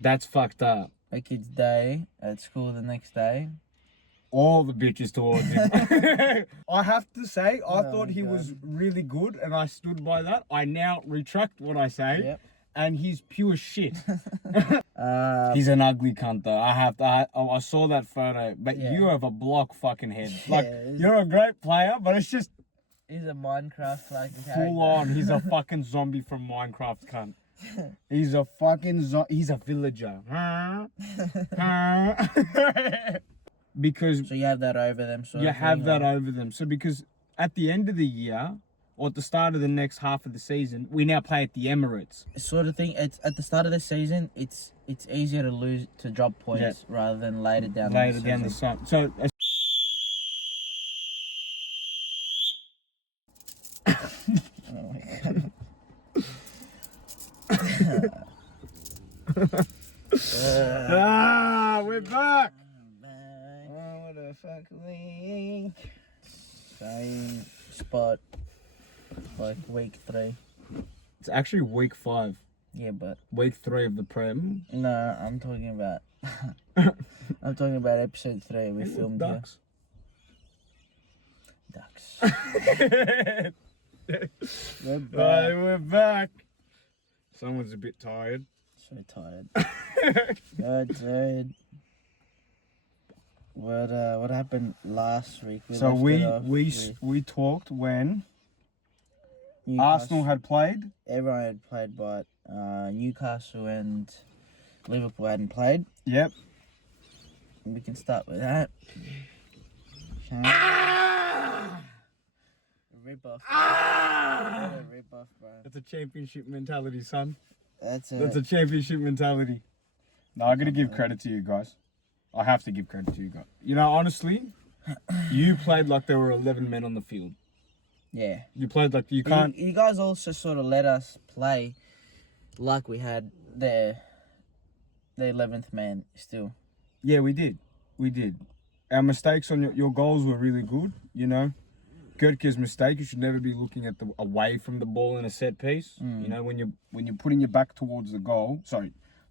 That's fucked up. A kid's day at school the next day. All the bitches towards him. I have to say, I Oh, thought he God. was really good, and I stood by that. I now retract what I say, Yep. and he's pure shit. He's an ugly cunt, though. I saw that photo, but Yeah. you have a block fucking head. Like, Yeah, you're a great player, but it's just He's a Minecraft like full on. He's a fucking zombie from Minecraft, cunt. He's a fucking he's a villager. Because So you have that over them, you have that over them. So because at the end of the year, or at the start of the next half of the season, we now play at the Emirates. sort of thing. It's at the start of the season. It's easier to drop points rather than later down the sun. So. Oh my God. We're back. Oh, what the fuck, league? Same spot, like week 3. It's actually week 5. Yeah, but Week 3 of the Prem. no, I'm talking about. I'm talking about episode 3. We filmed Ducks. here. Ducks. We're back. We're back. Someone's a bit tired. So tired. Oh, dude. What happened last week? So we talked when Arsenal had played. Everyone had played, but Newcastle and Liverpool hadn't played. Yep. We can start with that. Rip off. What a rip off, bro. That's a championship mentality, son. That's a championship mentality. No, I gotta give credit to you guys. I have to give credit to you guys. You know, honestly, you played like there were 11 men on the field. Yeah. You played like you can't. You guys also sort of let us play like we had the 11th man still. Yeah, we did. We did. Our mistakes on your goals were really good, you know. Gertke's mistake, you should never be looking at the away from the ball in a set piece. You know, when you're putting your back towards the goal,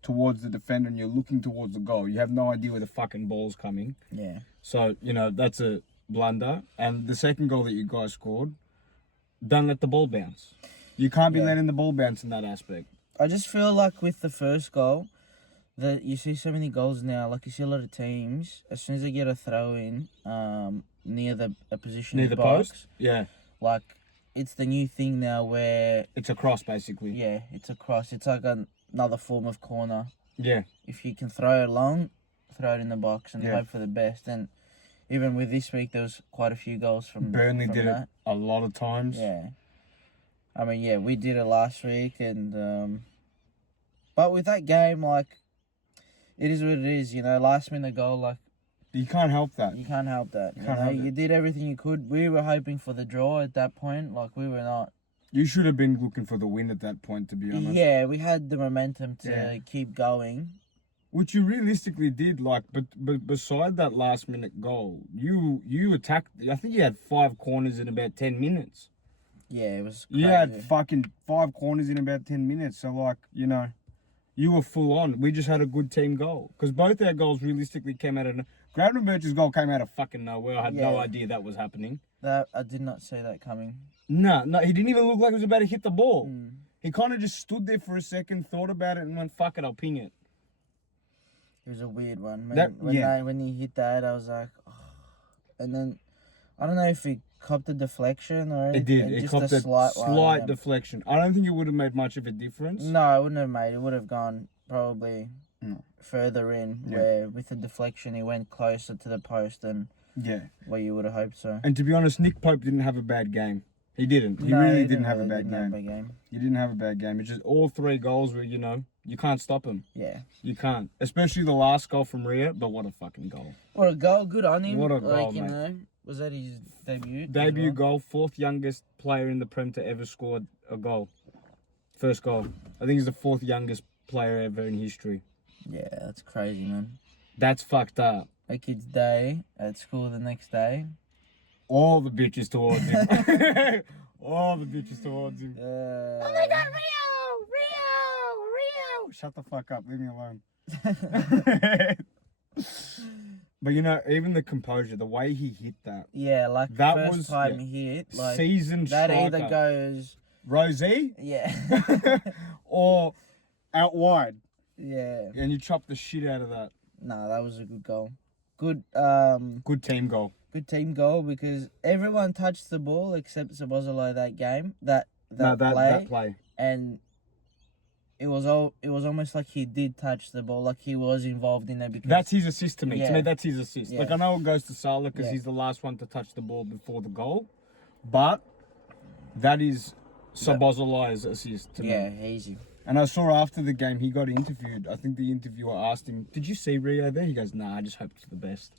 towards the defender, and you're looking towards the goal, you have no idea where the fucking ball's coming. Yeah. So, you know, that's a blunder. And the second goal that you guys scored, don't let the ball bounce. You can't be letting the ball bounce in that aspect. I just feel like with the first goal, that you see so many goals now, like you see a lot of teams, as soon as they get a throw in, near the position Near in the box, post? Yeah. like it's the new thing now where It's a cross, basically. it's a cross. It's like another form of corner. Yeah. If you can throw it long, throw it in the box and Yeah. hope for the best. And even with this week, there was quite a few goals from Burnley from did that. it a lot of times. Yeah. I mean, yeah, we did it last week, and but with that game, like, it is what it is, you know. Last minute goal, like, You can't help that. you can't help that. You Can't know, help you it. did everything you could. We were hoping for the draw at that point. Like, we were not. You should have been looking for the win at that point, to be honest. Yeah, we had the momentum to Yeah. keep going. Which you realistically did, like, but beside that last minute goal, you attacked. I think you had 5 corners in about 10 minutes. Yeah, it was crazy. You had fucking 5 corners in about 10 minutes. So, like, you know, you were full on. We just had a good team goal. Because both our goals realistically came out of... Gravenberch's goal came out of fucking nowhere. I had no idea that was happening. That I did not see that coming. No, he didn't even look like he was about to hit the ball. He kind of just stood there for a second, thought about it, and went, fuck it, I'll ping it. It was a weird one. When he hit that, I was like, oh. And then, I don't know if he copped a deflection or anything. It did. It just copped a a slight one, deflection. I don't think it would have made much of a difference. No, it wouldn't have made. It would have gone probably further in, where with the deflection he went closer to the post than where you would have hoped so. And to be honest, Nick Pope didn't have a bad game. He didn't. He really didn't have a bad game. He didn't have a bad game. It's just all 3 goals were, you know, you can't stop him. Yeah. You can't. Especially the last goal from Ria, but what a fucking goal. What a goal. Good on him. What a goal, like, you mate. know, was that his debut? Debut goal, 4th youngest player in the Prem to ever score a goal. First goal. I think he's the 4th youngest player ever in history. Yeah, that's crazy, man. That's fucked up. A kid's day at school the next day. All the bitches towards him. All the bitches towards him. Oh my God, Rio! Shut the fuck up. Leave me alone. But you know, even the composure, the way he hit that, Yeah, like that first was time he hit, like seasoned that striker. either goes, Rosie yeah, or out wide, yeah. and you chop the shit out of that. Nah, that was a good goal. Good, Good team goal. good team goal because everyone touched the ball except Sabozolo that game, that play, and it was almost like he did touch the ball, like he was involved in it because That's his assist to me. Yeah. To me, that's his assist. Yeah. Like I know it goes to Salah because Yeah. he's the last one to touch the ball before the goal, but that is Sabozolo's assist to me. yeah, easy. And I saw after the game he got interviewed. I think the interviewer asked him, "Did you see Rio there?" He goes, "Nah, I just hoped for the best."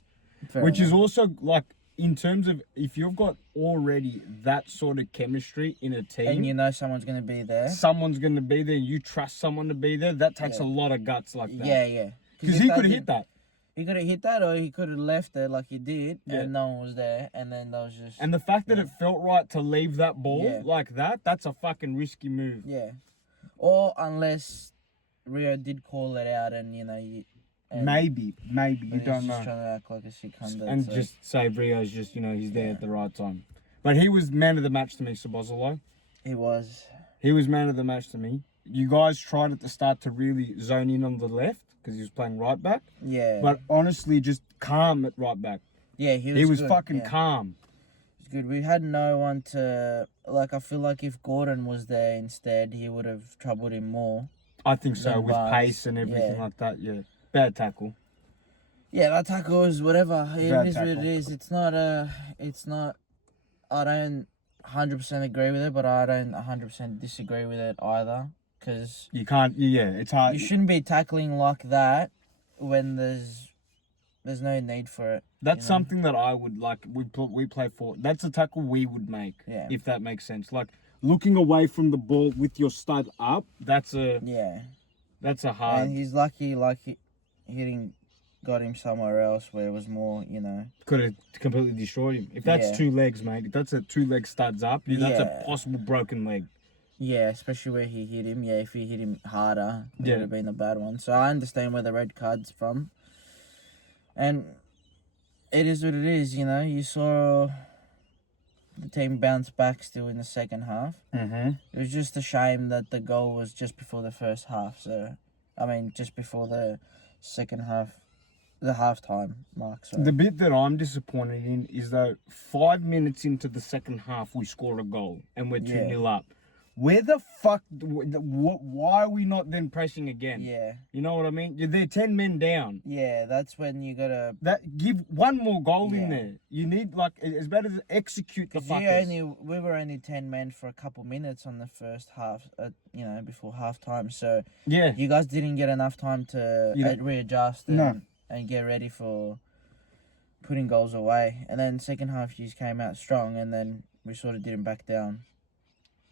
Fair Which is enough. also like in terms of if you've got already that sort of chemistry in a team, and you know someone's gonna be there. someone's going to be there. You trust someone to be there. That takes Yeah. a lot of guts like that. Yeah. Because if he that could have did- hit that. He could have hit that, or he could have left it like he did, Yeah. and no one was there, and then that was just And the fact that it felt right to leave that ball Yeah. like that's a fucking risky move. yeah. Or unless Rio did call it out, and you know and, Maybe, but you he's don't just know. trying to act like a sick cunt. And so- just say Rio's just, he's there Yeah. at the right time. But he was man of the match to me, Sabozolo. he was. He was man of the match to me. You guys tried at the start to really zone in on the left because he was playing right back. Yeah. But honestly, just calm at right back. yeah, He was good, fucking yeah. calm. It's good. We had no one to like. I feel like if Gordon was there instead, he would have troubled him more. I think so, Then with Barnes, pace and everything yeah. like that, yeah. Bad tackle. Yeah, that tackle is whatever. It Bad is what it tackle. is. It's not. I don't 100% agree with it, but I don't 100% disagree with it either. Because You can't, it's hard. you shouldn't be tackling like that when there's no need for it. That's you know? something that I would like. We play for. That's a tackle we would make. Yeah. If that makes sense. Like looking away from the ball with your stud up. That's a hard. And he's lucky, like hitting got him somewhere else where it was more, Could have completely destroyed him. If that's Yeah. 2 legs, mate. If that's a 2-leg studs up, that's Yeah. a possible broken leg. Yeah, especially where he hit him. Yeah, if he hit him harder, it Yeah. would have been a bad one. So I understand where the red card's from. And it is what it is, You saw the team bounce back still in the second half. Mm-hmm. It was just a shame that the goal was just before the first half. So, just before the second half, the halftime mark. So. The bit that I'm disappointed in is that 5 minutes into the second half, we score a goal and we're 2-0 up. Where the fuck? Why are we not then pressing again? Yeah. You know what I mean? They're 10 men down. Yeah, that's when you gotta. Give one more goal in Yeah. there. You need it's better to execute the fuckers. We were only 10 men for a couple minutes on the first half, before halftime. So Yeah. you guys didn't get enough time to readjust and get ready for putting goals away. And then second half, you came out strong, and then we sort of didn't back down.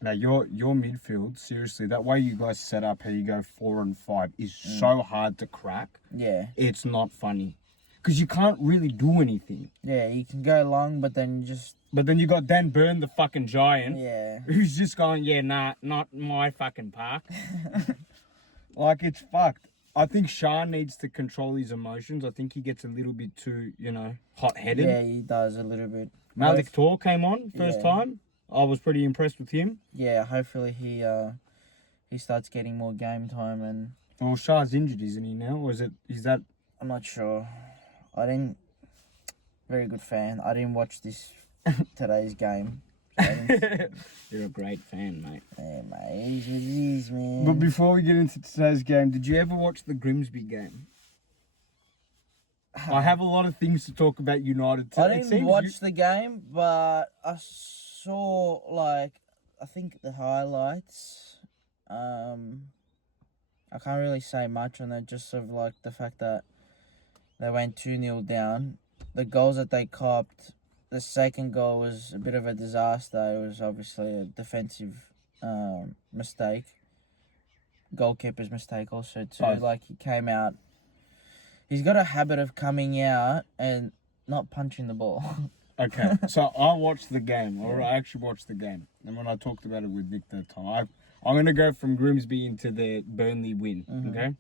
Now your midfield, seriously, that way you guys set up how you go 4 and 5 is so hard to crack. Yeah. It's not funny. Because you can't really do anything. Yeah, you can go long, but then you just. But then you got Dan Burn, the fucking giant, Yeah. who's just going, not my fucking park. Like, it's fucked. I think Shah needs to control his emotions. I think he gets a little bit too, hot-headed. Yeah, he does a little bit. Malik Tor came on first Yeah. time. I was pretty impressed with him. Yeah, hopefully he starts getting more game time, and Well, Shah's injured, isn't he now? Or is that... I'm not sure. Very good fan. I didn't watch today's game. So I didn't- You're a great fan, mate. yeah, mate, it is what it is, man. But before we get into today's game, did you ever watch the Grimsby game? I have a lot of things to talk about United. I didn't watch the game, but I saw I think the highlights. I can't really say much on it, just sort of the fact that they went 2-0 down. The goals that they copped, the second goal was a bit of a disaster. It was obviously a defensive mistake. Goalkeeper's mistake also too. Both. He came out. He's got a habit of coming out and not punching the ball. Okay, so I watched the game, or I actually watched the game. And when I talked about it with Nick that time, I'm going to go from Grimsby into the Burnley win, okay?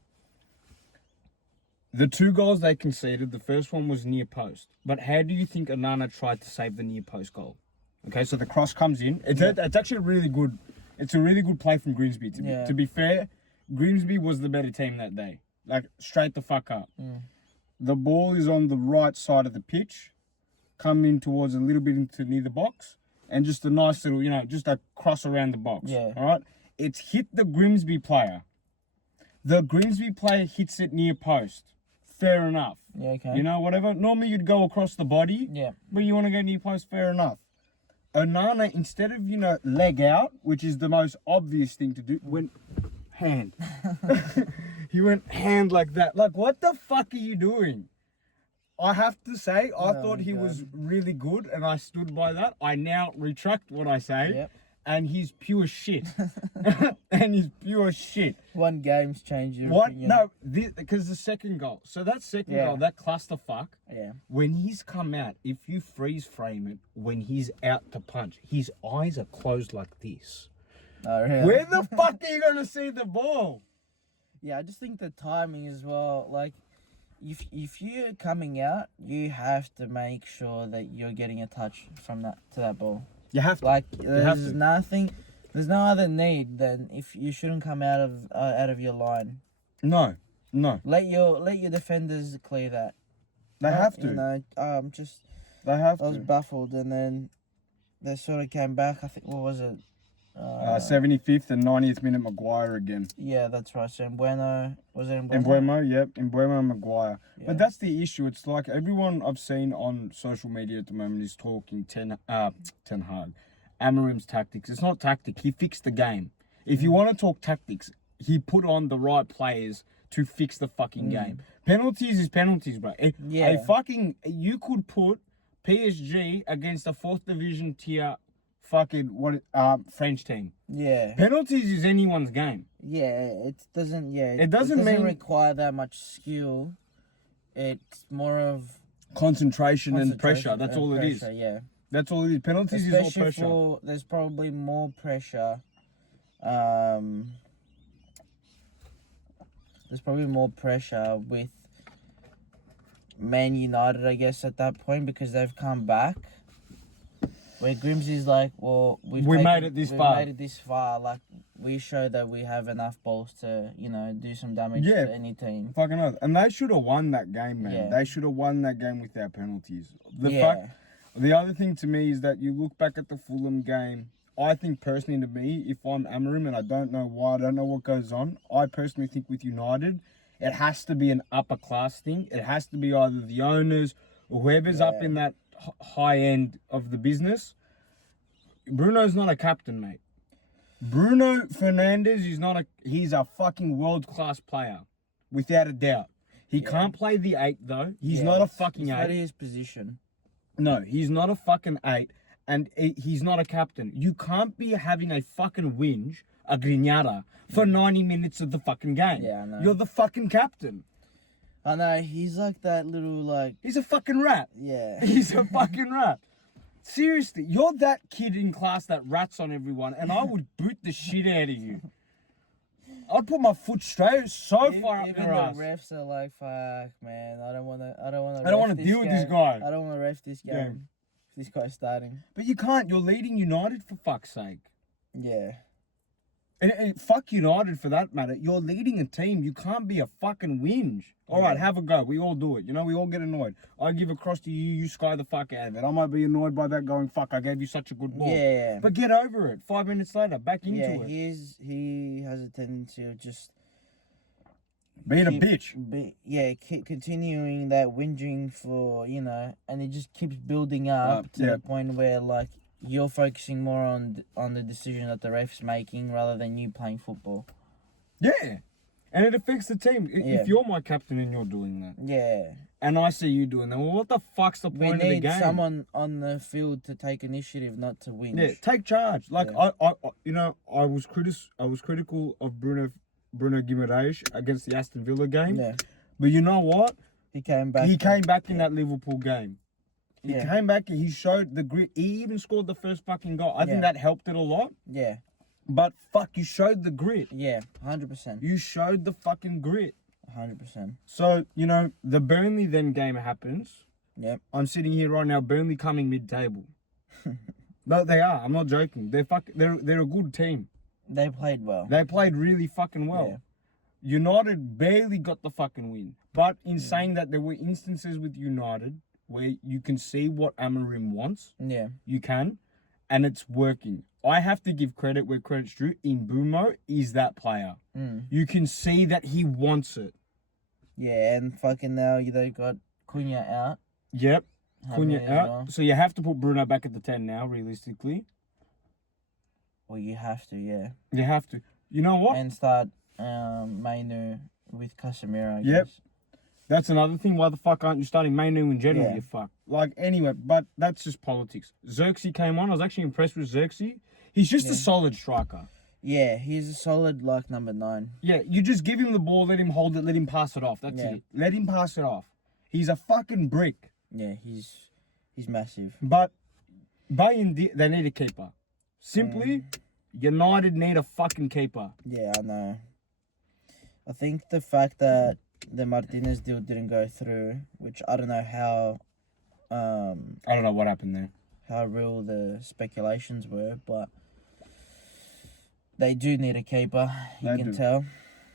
The 2 goals they conceded, the first one was near post. But how do you think Onana tried to save the near post goal? Okay, so the cross comes in. It's actually a really good. It's a really good play from Grimsby. To be fair, Grimsby was the better team that day. Like straight the fuck up. The ball is on the right side of the pitch, coming towards a little bit into near the box, and just a nice little, just a cross around the box. Yeah. All right. It's hit the Grimsby player. The Grimsby player hits it near post. Fair enough. Yeah, okay. Whatever. Normally you'd go across the body. Yeah. But you want to go near post, fair enough. Onana, instead of, leg out, which is the most obvious thing to do, went hand. He went hand like that. Like, what the fuck are you doing? I have to say, I thought he was really good, and I stood by that. I now retract what I say. Yep. And he's pure shit. And he's pure shit. One game's changed your opinion. No, because the second goal. So that second goal, that clusterfuck. Yeah. When he's come out, if you freeze frame it, when he's out to punch, his eyes are closed like this. Oh, really? Where the fuck are you gonna see the ball? Yeah, I just think the timing as well. Like, if you're coming out, you have to make sure that you're getting a touch from that to that ball. You have to. Like, have there's to. nothing. There's no other need than if you shouldn't come out of your line. No. Let your defenders clear that. They have to. They have I was to. baffled, and then they sort of came back. I think, what was it? 75th and 90th minute, Maguire again. Yeah, that's right. So Mbuemo, was it Mbuemo? Mbuemo, yep. Mbuemo and Maguire. Yeah. But that's the issue. It's like everyone I've seen on social media at the moment is talking Ten Hag. Amarim's tactics. It's not tactic. He fixed the game. If you want to talk tactics, he put on the right players to fix the fucking game. Penalties is penalties, bro. You could put PSG against a 4th division tier French team. Yeah. Penalties is anyone's game. Yeah, it doesn't mean require that much skill. It's more of concentration and pressure. That's all it is. Yeah. That's all it is. Penalties is all pressure. There's probably more pressure. There's probably more pressure with Man United, I guess, at that point, because they've come back. Where Grimsby's like, well, we made it this far. Like, we show that we have enough balls to, do some damage to any team. Fucking oath. And they should have won that game, man. Yeah. They should have won that game without penalties. The other thing to me is that you look back at the Fulham game. I think personally, to me, if I'm Amarim, and I don't know why, I don't know what goes on, I personally think with United, it has to be an upper class thing. It has to be either the owners or whoever's up in that high end of the business. Bruno's not a captain, mate. Bruno Fernandes is he's a fucking world-class player. Without a doubt. He can't play the 8 though. He's not a fucking 8. It's not his position. No, he's not a fucking 8. And he's not a captain. You can't be having a fucking whinge, a grignata, for 90 minutes of the fucking game. Yeah, I know. You're the fucking captain. I know, he's like that little, He's a fucking rat. Yeah. He's a fucking rat. Seriously, you're that kid in class that rats on everyone, and I would boot the shit out of you. I'd put my foot straight far up your ass. Even the refs are like, fuck, man, I don't want to deal with this guy. I don't want to ref this game. This guy's starting. But you can't. You're leading United, for fuck's sake. Yeah. And fuck United for that matter. You're leading a team. You can't be a fucking whinge. All right, have a go. We all do it. We all get annoyed. I give a cross to you. You sky the fuck out of it. I might be annoyed by that going, fuck, I gave you such a good ball. Yeah. But get over it. 5 minutes later, back into it. He has a tendency of just... Being a bitch. Keep continuing that whinging for, and it just keeps building up to the point where, like, you're focusing more on the decision that the ref's making rather than you playing football. Yeah. And it affects the team. If you're my captain and you're doing that. Yeah. And I see you doing that, well, what the fuck's the point of the game? We need someone on the field to take initiative, not to whinge. Yeah, take charge. I was critical of Bruno Guimaraes against the Aston Villa game. Yeah. But you know what? He came back. He came back in that Liverpool game. He came back and he showed the grit. He even scored the first fucking goal. I think that helped it a lot. Yeah. But fuck, you showed the grit. Yeah, 100%. You showed the fucking grit. 100%. So, you know, the Burnley then game happens. Yep. I'm sitting here right now, Burnley coming mid-table. No, they are. I'm not joking. They're a good team. They played well. They played really fucking well. Yeah. United barely got the fucking win. But in saying that, there were instances with United where you can see what Amorim wants. Yeah. You can. And it's working. I have to give credit where credit's due. Mbumo is that player. You can see that he wants it. Yeah, and fucking now they got Cunha out. Yep. Cunha Javier as out. well. So you have to put Bruno back at the 10 now, realistically. Well, you have to, yeah. You have to. You know what? And start Mainu with Casemiro, I Yep. guess. That's another thing. Why the fuck aren't you starting Mainu in general, Yeah. you fuck? Like, anyway, but that's just politics. Xerxes came on. I was actually impressed with Xerxes. He's just a solid striker. Yeah, he's a solid, like, number 9. Yeah, you just give him the ball, let him hold it, let him pass it off. That's Yeah. it. Let him pass it off. He's a fucking brick. Yeah, he's massive. But they need a keeper. Simply, United need a fucking keeper. Yeah, I know. I think the fact that the Martinez deal didn't go through, which I don't know how I don't know what happened there. how real the speculations were, but they do need a keeper. You They can do. tell.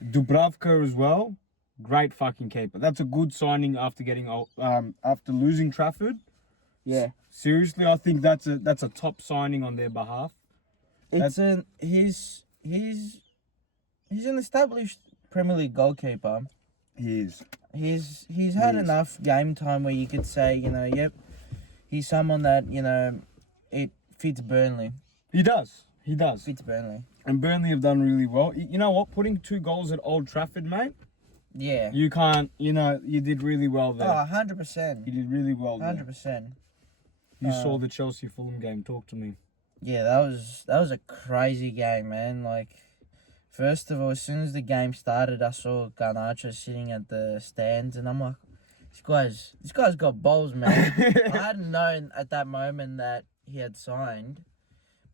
Dubravka as well. Great fucking keeper. That's a good signing after after losing Trafford. Yeah, Seriously, I think that's a top signing on their behalf. he's an established Premier League goalkeeper. He is. He's had enough game time where you could say, yep, he's someone that it fits Burnley. He does. He does. Fits Burnley. And Burnley have done really well. You know what? Putting 2 goals at Old Trafford, mate. Yeah. You can't. You did really well there. 100%. You did really well there. 100%. You saw the Chelsea Fulham game. Talk to me. Yeah, that was a crazy game, man. Like, first of all, as soon as the game started, I saw Garnacho sitting at the stands, and I'm like, this guy's got balls, man. I hadn't known at that moment that he had signed,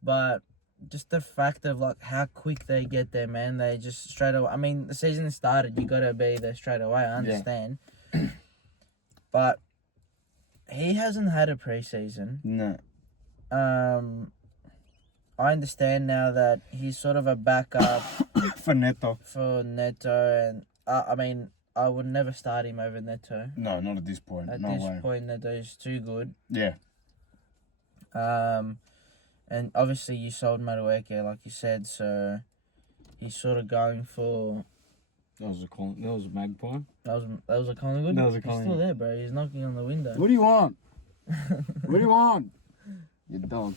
but just the fact of like how quick they get there, man. They just straight away. I mean, the season started, you gotta be there straight away. I understand, but he hasn't had a preseason. No. I understand now that he's sort of a backup For Neto. for Neto, and I mean, I would never start him over Neto. No, not at this point. At No this way. point, Neto is too good. Yeah. And obviously you sold Madueke, like you said, so he's sort of going for. That was a magpie. That was a Collingwood. That was a He's Collingwood. still there, bro. He's knocking on the window. What do you want? What do you want? You dog.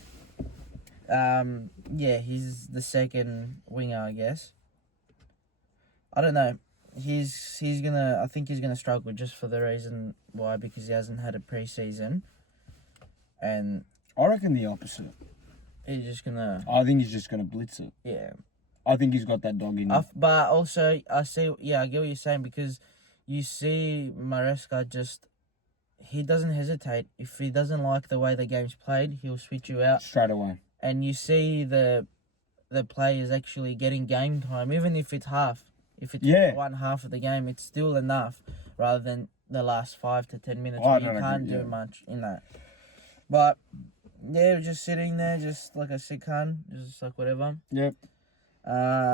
Yeah, he's the second winger, I guess. I don't know. I think he's gonna struggle just for the reason why, because he hasn't had a preseason, and I reckon the opposite. he's just gonna I think he's just gonna blitz it. yeah. I think he's got that dog in him. But also I get what you're saying, because you see Maresca he doesn't hesitate. If he doesn't like the way the game's played, he'll switch you out. Straight away. And you see the players actually getting game time, even if it's half. If it's one half of the game, it's still enough, rather than the last 5 to 10 minutes where you can't do much in that. But yeah, just sitting there, just like a sick cunt, just like whatever. Yep.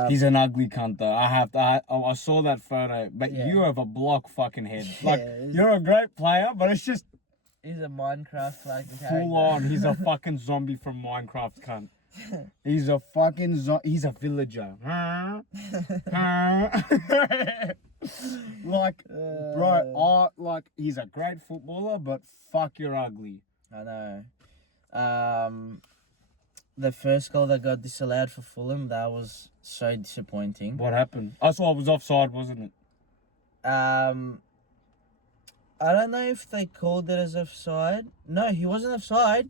He's an ugly cunt though. I saw that photo, but you have a block fucking head. Like, you're a great player, but it's just he's a Minecraft fucking full on. He's a fucking zombie from Minecraft, cunt. He's a fucking he's a villager. Like, bro, he's a great footballer, but fuck, you're ugly. I know. The first goal that got disallowed for Fulham, that was so disappointing. What happened? I saw it was offside, wasn't it? I don't know if they called it as offside. No, he wasn't offside.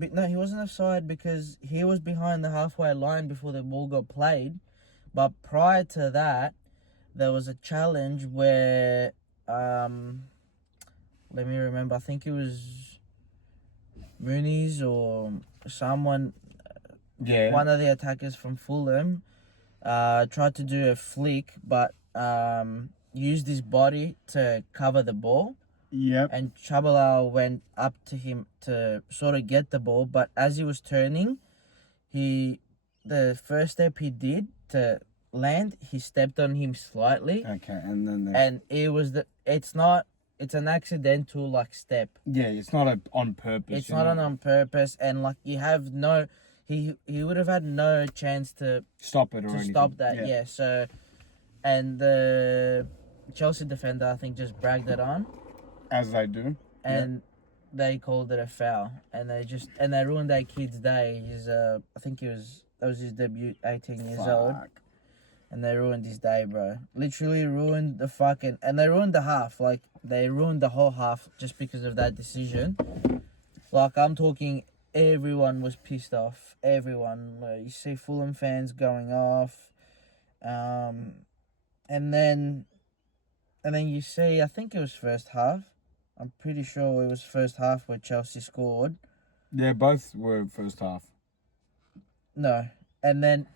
He wasn't offside because he was behind the halfway line before the ball got played. But prior to that, there was a challenge where, let me remember, I think it was Mooney's or someone, one of the attackers from Fulham, tried to do a flick, but used his body to cover the ball, Yep. and Chabalal went up to him to sort of get the ball, but as he was turning, the first step he did to land, he stepped on him slightly, Okay, and then and it's an accidental like step. yeah, it's not on purpose. It's not on purpose, and like you have no, he would have had no chance to stop it or anything. stop that. Yeah. So, and the Chelsea defender I think just bragged it on, As they do. and they called it a foul, and they ruined that kid's day. I think that was his debut, 18 years old. Fuck. And they ruined his day, bro. Literally ruined and they ruined the half. Like, they ruined the whole half just because of that decision. Like, I'm talking, everyone was pissed off. Everyone. You see Fulham fans going off. And then you see, I think it was first half. I'm pretty sure it was first half where Chelsea scored. Yeah, both were first half. No. And then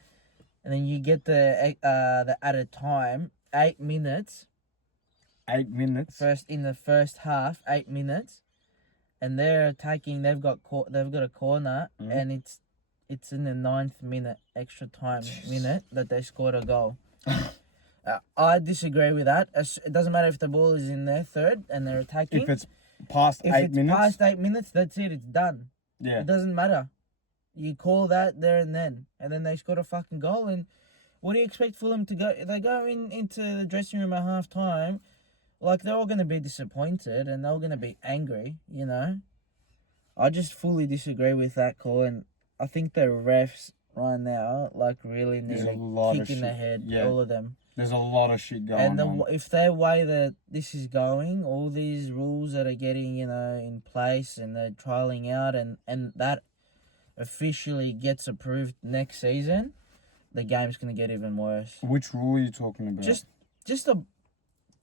you get the added time, 8 minutes. 8 minutes. In the first half, 8 minutes, and they're attacking. They've got a corner, and it's in the 9th minute extra time minute that they scored a goal. I disagree with that. It doesn't matter if the ball is in their third and they're attacking. If it's past 8 minutes. Past 8 minutes, that's it. It's done. Yeah. It doesn't matter. You call that there and then they scored a fucking goal. And what do you expect Fulham to go? They go into the dressing room at half time, like they're all going to be disappointed and they're all going to be angry, you know? I just fully disagree with that call, and I think the refs right now, like, really need a kick in the head, all of them. There's a lot of shit going on. If the way that this is going, all these rules that are getting, in place and they're trialing out and that officially gets approved next season, the game's going to get even worse. Which rule are you talking about?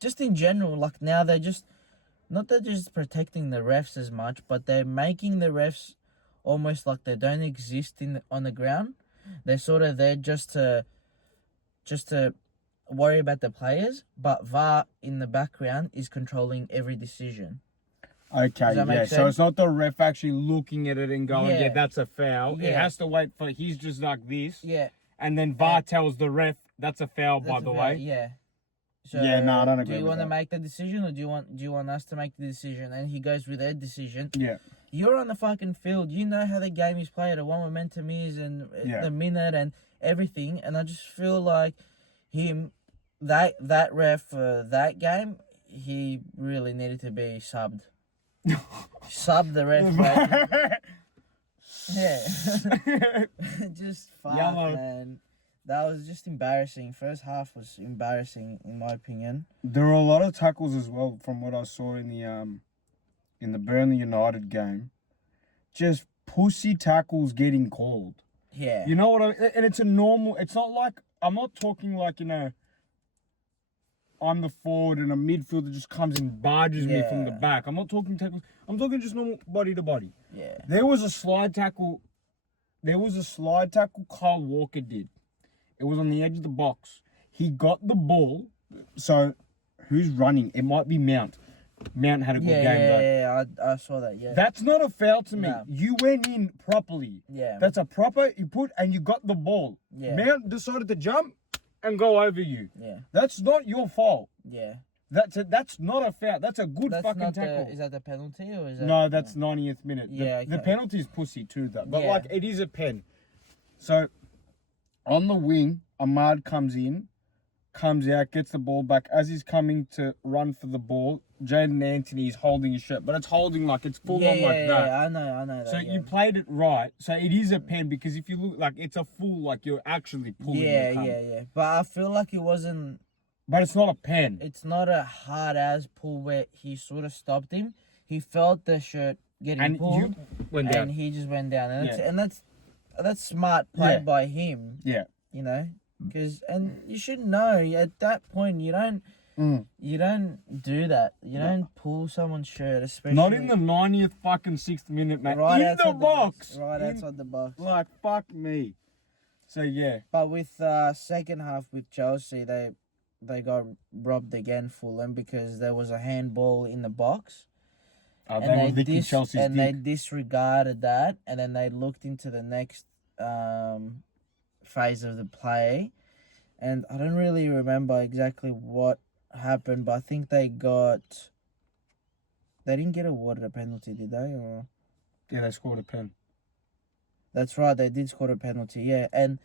Just in general, like now they're just protecting the refs as much, but they're making the refs almost like they don't exist on the ground. They're sort of there just to worry about the players, but VAR in the background is controlling every decision. Okay, yeah. So it's not the ref actually looking at it and going, Yeah. that's a foul. Yeah. It has to wait for he's just like this. Yeah. And then VAR tells the ref that's a foul, by the way. Yeah. So Yeah, no, I don't agree do you with want to that. make the decision, or do you want us to make the decision? And he goes with their decision. Yeah. You're on the fucking field. You know how the game is played, and what momentum is, and the minute and everything. And I just feel like that ref for that game, he really needed to be subbed. Sub the ref, mate. Yeah. Just fuck, Yellow. man. That was just embarrassing. First half was embarrassing, in my opinion. There were a lot of tackles as well, from what I saw in the Burnley United game. Just pussy tackles getting called. Yeah. You know what and it's a normal, it's not like, I'm not talking like, I'm the forward and a midfielder just comes and barges me from the back. I'm not talking tackles. I'm talking just normal body to body. Yeah. There was a slide tackle Kyle Walker did. It was on the edge of the box. He got the ball. So, who's running? It might be Mount. Mount had a good game, though. Yeah, I saw that, yeah. That's not a foul to me. No. You went in properly. Yeah. That's a proper, and you got the ball. Yeah. Mount decided to jump and go over you. Yeah. That's not your fault. Yeah. That's not a foul. That's a good fucking tackle. Is that the penalty, or is that... No, that's 90th minute. Yeah, The okay. penalty is pussy too, though. But, Yeah. it is a pen. So, on the wing, Ahmad comes out, gets the ball back. As he's coming to run for the ball, Jaden Anthony is holding his shirt. But it's holding like it's full on like that. Yeah, I know that. So you played it right. So it is a pen, because if you look, like, it's a full, like, you're actually pulling the cunt. Yeah. But I feel like it wasn't... But it's not a pen. It's not a hard-ass pull where he sort of stopped him. He felt the shirt getting pulled. You went down. And he just went down. And, Yeah. that's smart play by him. Yeah. And you should know, at that point, you don't do that. You don't pull someone's shirt, especially... Not in the 90th fucking 6th minute, mate. Right in outside the box. Right outside the box. Like, fuck me. So, yeah. But with second half with Chelsea, they they got robbed again, Fulham, because there was a handball in the box. Oh, they were licking Chelsea's and dick. they disregarded that, and then they looked into the next phase of the play, and I don't really remember exactly what happened, but I think they didn't get awarded a penalty, did they? Or Yeah, they scored a pen. that's right, they did score a penalty, yeah. And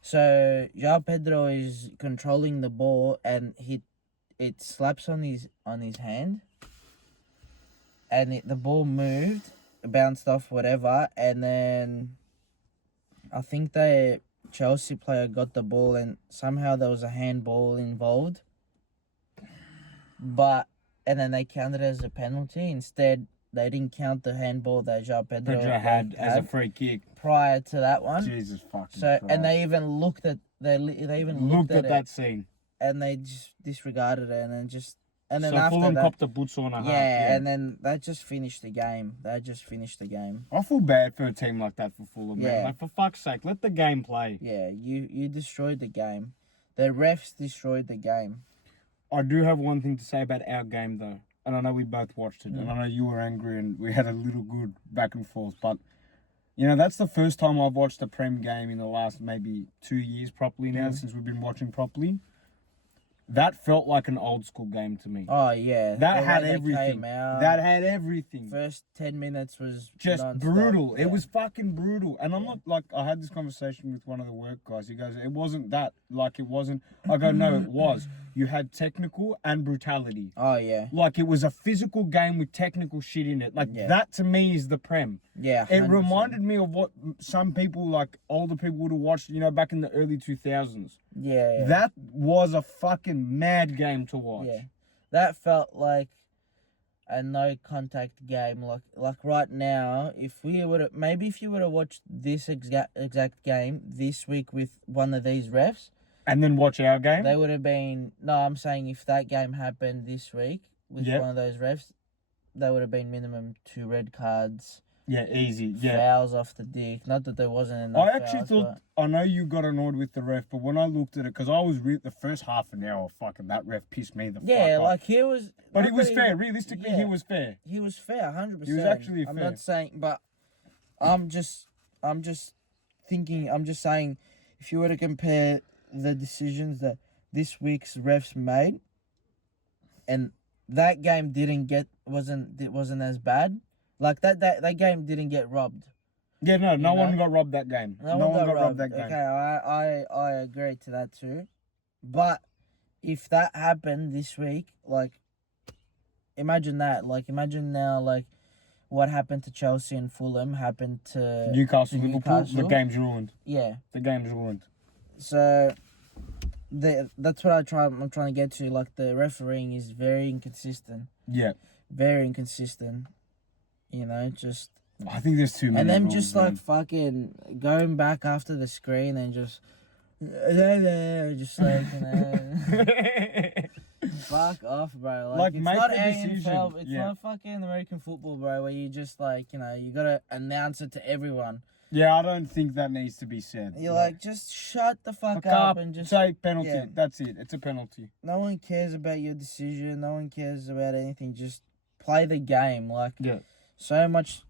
so João Pedro is controlling the ball, and it slaps on his hand, and the ball moved, bounced off, whatever, and then I think the Chelsea player got the ball, and somehow there was a handball involved. And then they counted it as a penalty. Instead, they didn't count the handball that João Pedro had as a free kick prior to that one. Jesus fucking So Christ. and they even looked at looked at that it, scene. and they just disregarded it, and then So after Fulham that, copped a boots on a half. yeah, and then that just finished the game. I feel bad for a team like that for Fulham, man. Yeah. Like, for fuck's sake, let the game play. Yeah, you destroyed the game. The refs destroyed the game. I do have one thing to say about our game, though. And I know we both watched it, and I know you were angry, and we had a little good back and forth. But, you know, that's the first time I've watched a Prem game in the last maybe 2 years properly now, since we've been watching properly. That felt like an old school game to me. Oh yeah, That the had way they everything. came out, That had everything. first 10 minutes was Just non-stop. brutal. Yeah. It was fucking brutal. And I'm not like, I had this conversation with one of the work guys. He goes, it wasn't that. Like, it wasn't. I go, no, it was. You had technical and brutality. Oh yeah, Like, it was a physical game with technical shit in it. Like, Yeah. that to me is the Prem. yeah. It 100%. reminded me of what some people, like older people, would have watched, you know, back in the early 2000s. Yeah. That was a fucking mad game to watch. Yeah, that felt like a no contact game. Like right now, if you would have watched this exact game this week with one of these refs, And then watch our game. they would have been. No, I'm saying if that game happened this week with Yep. one of those refs, they would have been minimum 2 red cards. Yeah, easy. Yeah. Fouls off the dick. Not that there wasn't enough. I actually fouls, thought, I know you got annoyed with the ref, but when I looked at it, because I was the first half an hour, fucking that ref pissed me the yeah, fuck off. like he was. But not he was that fair. Realistically, yeah. he was fair. He was fair, 100%. He was actually I'm fair. not saying, but I'm just thinking. I'm just saying, if you were to compare the decisions that this week's refs made, and that game wasn't as bad. Like that game didn't get robbed. Yeah, no know? one got robbed that game. No one got robbed that game. Okay, I agree to that too. But if that happened this week, like, imagine that. Like, imagine now, like, what happened to Chelsea and Fulham happened to Newcastle, to Liverpool, Newcastle. the game's ruined. Yeah. The game's ruined. So, that's what I'm trying to get to. Like, the refereeing is very inconsistent. Yeah. Very inconsistent. You know, just. I think there's too many And them rules, just man. like fucking going back after the screen and just like, you know. Fuck off, bro. Like, it's make not the decision. AFL, it's Yeah. not fucking American football, bro, where you just like, you know, you gotta announce it to everyone. Yeah, I don't think that needs to be said. You're like, just shut the fuck fuck up and just. say penalty. yeah. That's it. It's a penalty. No one cares about your decision. No one cares about anything. Just play the game. Like, Yeah. so much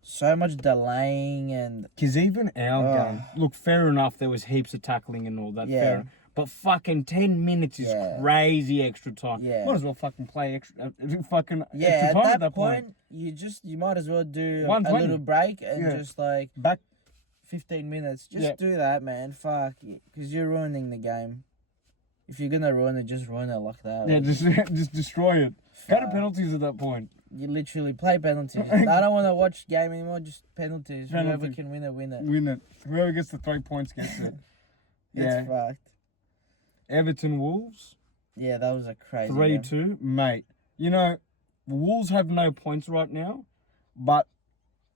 delaying and. Because even our Ugh. game, look, fair enough, there was heaps of tackling and all that. Yeah. Fair. But fucking 10 minutes is Yeah. crazy extra time. Yeah. Might as well fucking play extra Yeah, extra time at that point, you might as well do a 120. little break and Yeah. just like Back 15 minutes. Just Yeah. do that, man. Fuck it. Because you're ruining the game. If you're going to ruin it, just ruin it like that. Yeah, just destroy it. Go to Fuck. penalties at that point. You literally play penalties. I don't want to watch game anymore, just penalties. Whoever Penalty. can win it, win it. Win it. Whoever gets the 3 points gets it. Yeah. It's fucked. Everton Wolves, Yeah, that was a crazy 3-2. Mate, you know, the Wolves have no points right now, but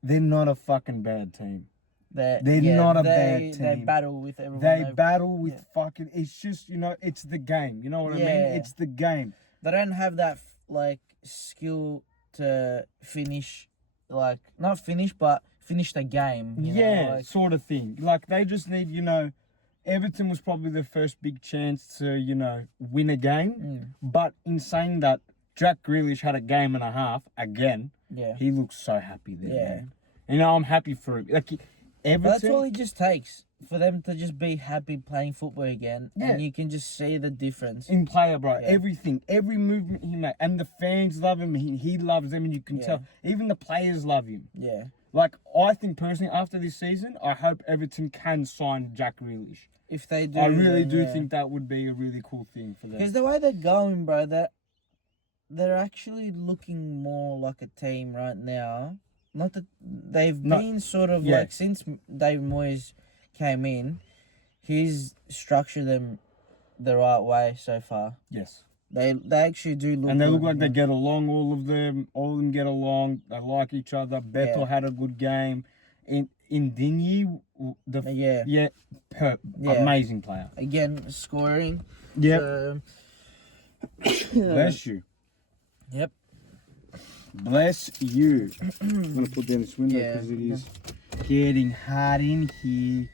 they're not a fucking bad team. They're not a bad They team. battle with everyone. They battle with yeah. fucking, it's just, you know, it's the game. You know what I mean? Yeah. It's the game. They don't have that, like, skill to finish, like, not finish, but finish the game. You know, Yeah, like, sort of thing. Like, they just need, you know, Everton was probably the first big chance to, win a game. But in saying that, Jack Grealish had a game and a half again. Yeah. He looks so happy there, Yeah. man. I'm happy for him. Like, Everton... That's all it just takes for them to just be happy playing football again. Yeah. And you can just see the difference. In player, bro. Yeah. Everything. Every movement he makes. And the fans love him. He loves them, and you can tell. Even the players love him. Yeah. Like, I think personally, after this season, I hope Everton can sign Jack Grealish. If they do, I really do yeah. think that would be a really cool thing for them. Because the way they're going, bro, they're actually looking more like a team right now. Not that they've been sort of like since Dave Moyes came in, he's structured them the right way so far. Yes. They actually do look, and they look like they get along. All of them get along. They like each other. Beto had a good game. In Dingy, amazing player. Again, scoring. Yep. So, Bless you. Yep. Bless you. I'm gonna put down this window because it is getting hot in here.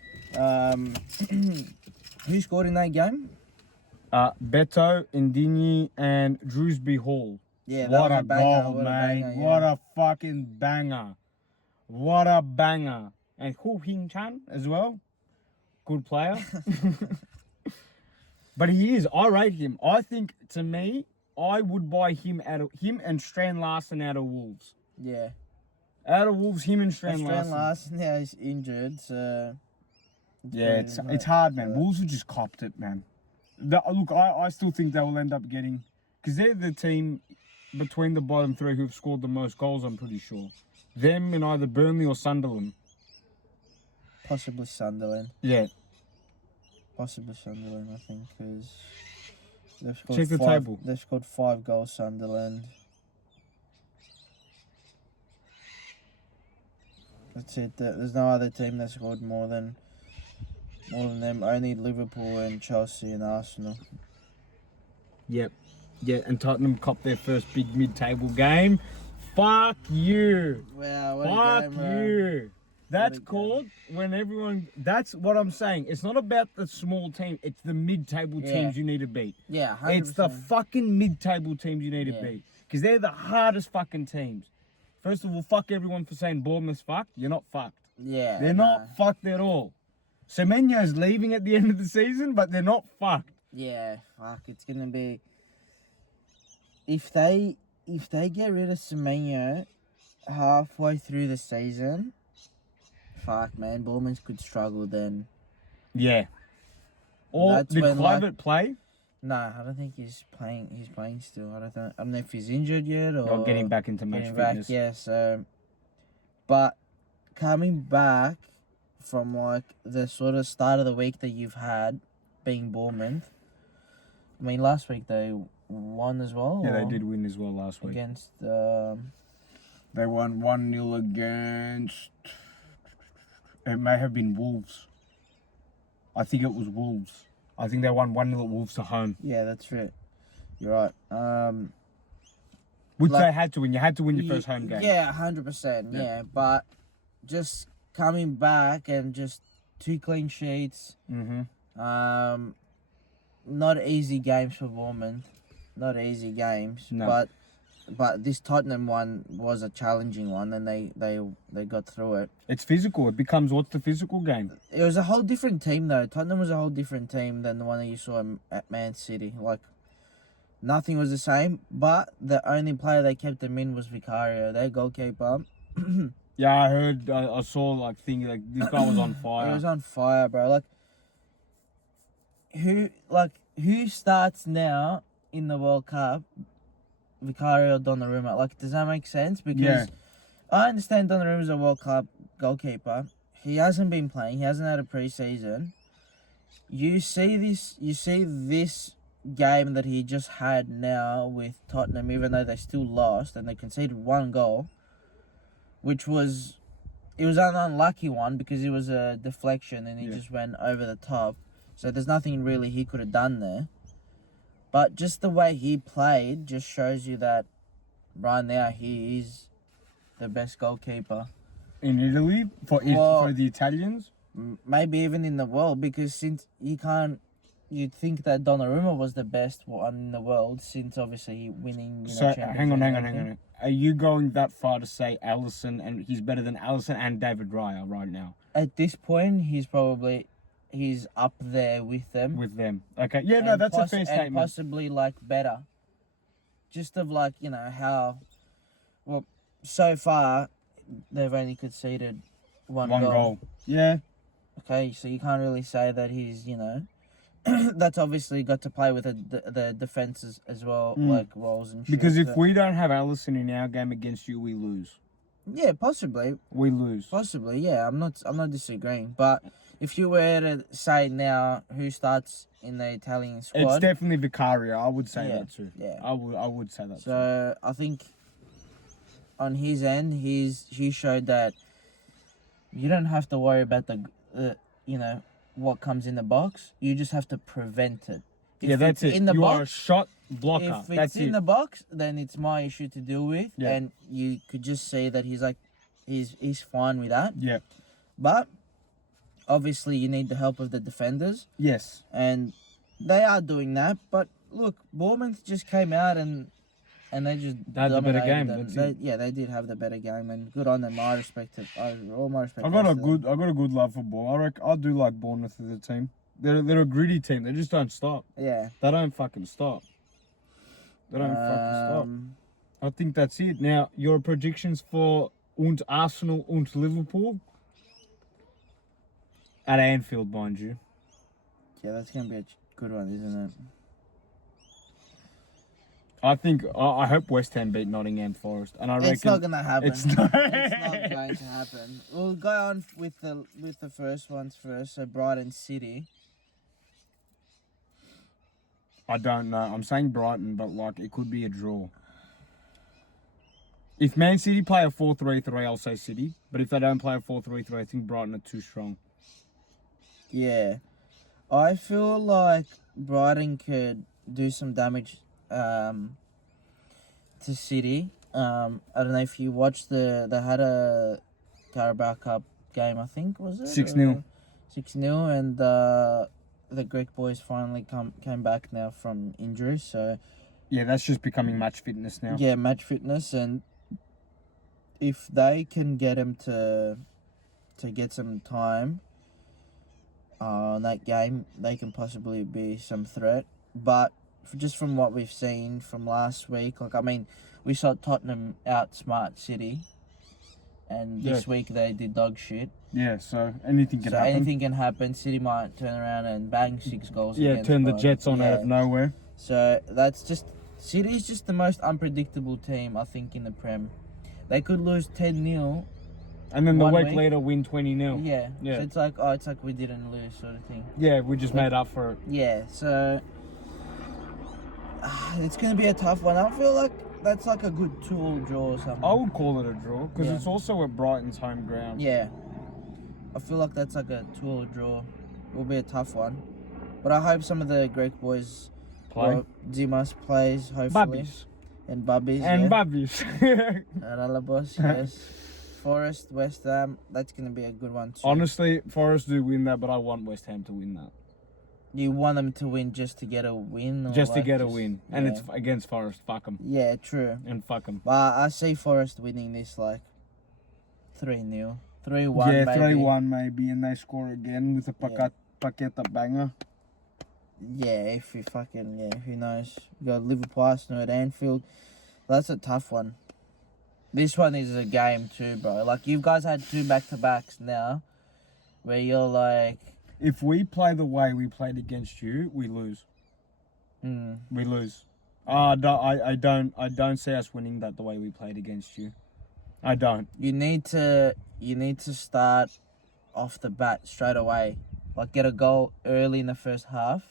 Who scored in that game? Beto, Ndini, and Drewsby Hall. Yeah, what a banger, goal, what a mate. banger, What a fucking banger. What a banger. And Hu Hing Chan as well. Good player. But he is. I rate him. I think, to me, I would buy him and Strand Larson out of Wolves. Yeah. Out of Wolves, him and Strand Larson. Strand Larson now is injured, so... It's hard, man. Wolves have just copped it, man. Look, I still think they will end up getting... Because they're the team between the bottom three who've scored the most goals, I'm pretty sure. Them in either Burnley or Sunderland. Possibly Sunderland. Yeah. Possibly Sunderland, I think, because... Check the table. They've scored 5 goals, Sunderland. That's it. There's no other team that scored more than them. Only Liverpool and Chelsea and Arsenal. Yep. Yeah, and Tottenham copped their first big mid-table game. Fuck you. Wow, what Fuck a game, bro. you. That's called when everyone... That's what I'm saying. It's not about the small team. It's the mid-table teams you need to beat. Yeah, 100%. It's the fucking mid-table teams you need to beat. Because they're the hardest fucking teams. First of all, fuck everyone for saying Bournemouth's fucked. You're not fucked. Yeah. They're not fucked at all. Semenyo's leaving at the end of the season, but they're not fucked. Yeah, fuck. It's going to be... If they get rid of Semenyo halfway through the season... Fuck, man. Bournemouth could struggle then. Yeah. Or did Kluivert play? Nah, I don't think he's playing. He's playing still. I don't know if he's injured yet or getting back into match fitness. Yeah, so... But coming back from, like, the sort of start of the week that you've had, being Bournemouth... I mean, last week they won as well? Yeah, they did win as well last week. Against... They won 1-0 against... It may have been Wolves. I think it was Wolves. I think they won 1-0 at Wolves to home. Yeah, that's right. You're right. Which they had to win. You had to win your first home game. Yeah, 100%. Yeah, but just coming back and just 2 clean sheets. Mm-hmm. Not easy games for Bournemouth. Not easy games. No. But this Tottenham one was a challenging one, and they got through it. It's physical. It becomes, what's the physical game? It was a whole different team, though. Tottenham was a whole different team than the one that you saw at Man City. Like, nothing was the same, but the only player they kept them in was Vicario, their goalkeeper. Yeah, I heard, I saw, like, thing, like, this guy was on fire. He was on fire, bro. Who starts now in the World Cup? Vicario, Donnarumma. Like, does that make sense? Because I understand Donnarumma's a World Cup goalkeeper. He hasn't been playing. He hasn't had a pre-season. You see this game that he just had now with Tottenham, even though they still lost and they conceded 1 goal, which was... It was an unlucky one because it was a deflection and he just went over the top. So there's nothing really he could have done there. But just the way he played just shows you that right now he is the best goalkeeper. In Italy? For the Italians? maybe even in the world, because since you'd think that Donnarumma was the best one in the world, since obviously he winning. So Champions hang on. and everything. Are you going that far to say Allison and he's better than Allison and David Raya right now? At this point, he's up there with them. With them, okay, yeah, no, that's a fair And statement. possibly like better. Just of like how, well, so far they've only conceded one goal. Yeah, Okay, so you can't really say that he's that's obviously got to play with the defenses as well, like roles and shit. because if we don't have Allison in our game against you, we lose. Yeah, possibly. We lose. Possibly, yeah. I'm not disagreeing. But if you were to say now who starts in the Italian squad, It's definitely Vicario. I would say Yeah, that too. yeah. I would say that too. so I think on his end, he showed that you don't have to worry about the what comes in the box. You just have to prevent it. Yeah, that's it. In the You box, are a shot blocker. if it's That's in it. the box, then it's my issue to deal with, Yeah. and you could just see that he's fine with that. Yeah. But obviously, you need the help of the defenders, Yes. and they are doing that. But look, Bournemouth just came out and they just They had the better dominated game, them. that's it. They did have the better game, and good on them. All my respect I got a good love for ball. I do like Bournemouth as a team. They're a gritty team. They just don't stop. Yeah. They don't fucking stop. They don't fucking stop. Um, I think that's it. Now, your predictions for Arsenal and Liverpool at Anfield, mind you. Yeah, that's gonna be a good one, isn't it? I hope West Ham beat Nottingham Forest, and I reckon It's not gonna happen. it's not. It's not going to happen. We'll go on with the first ones first. So Brighton City. I don't know. I'm saying Brighton, but like it could be a draw. If Man City play a 4-3-3, I'll say City. But if they don't play a 4-3-3, I think Brighton are too strong. Yeah, I feel like Brighton could do some damage to City. I don't know if you watched they had a Carabao Cup game, I think, was it? 6-0. 6-0, and the Greek boys finally came back now from injury, so Yeah, that's just becoming match fitness now. yeah, match fitness, and if they can get him to get some time on that game, they can possibly be some threat. But just from what we've seen from last week, we saw Tottenham outsmart City, and this week they did dog shit. Yeah, so anything can happen. Anything can happen. City might turn around and bang 6 goals. Yeah, against turn the Brighton. Jets on out of nowhere. So that's just City's just the most unpredictable team, I think, in the Prem. They could lose 10-0. And then the 1 week week. later win 20-0. Yeah. Yeah. So it's like we didn't lose, sort of thing. Yeah, we just made up for it. Yeah. So it's gonna be a tough one. I feel like that's like a good 2-all draw or something. I would call it a draw because Yeah. it's also at Brighton's home ground. Yeah. I feel like that's like a 2-all draw. It will be a tough one. But I hope some of the Greek boys Play. Dimas plays, hopefully. Bubbies. And Bubbies. And yeah. Bubbies. Ralabos, yes. Forest, West Ham, that's going to be a good one too. Honestly, Forest do win that, but I want West Ham to win that. You want them to win just to get a win? Or Just to like get a win. And yeah. it's against Forest. Fuck them. Yeah, true. And fuck them. But I see Forest winning this like 3-0. 3-1 Yeah, maybe. 3-1 maybe, and they score again with a Paqueta banger. Yeah, if who knows? We got Liverpool, Arsenal at Anfield. That's a tough one. This one is a game too, bro. Like, you guys had 2 back-to-backs now, where you're like... If we play the way we played against you, we lose. We lose. I don't see us winning that the way we played against you. I don't. You need to start off the bat straight away. Like, get a goal early in the first half.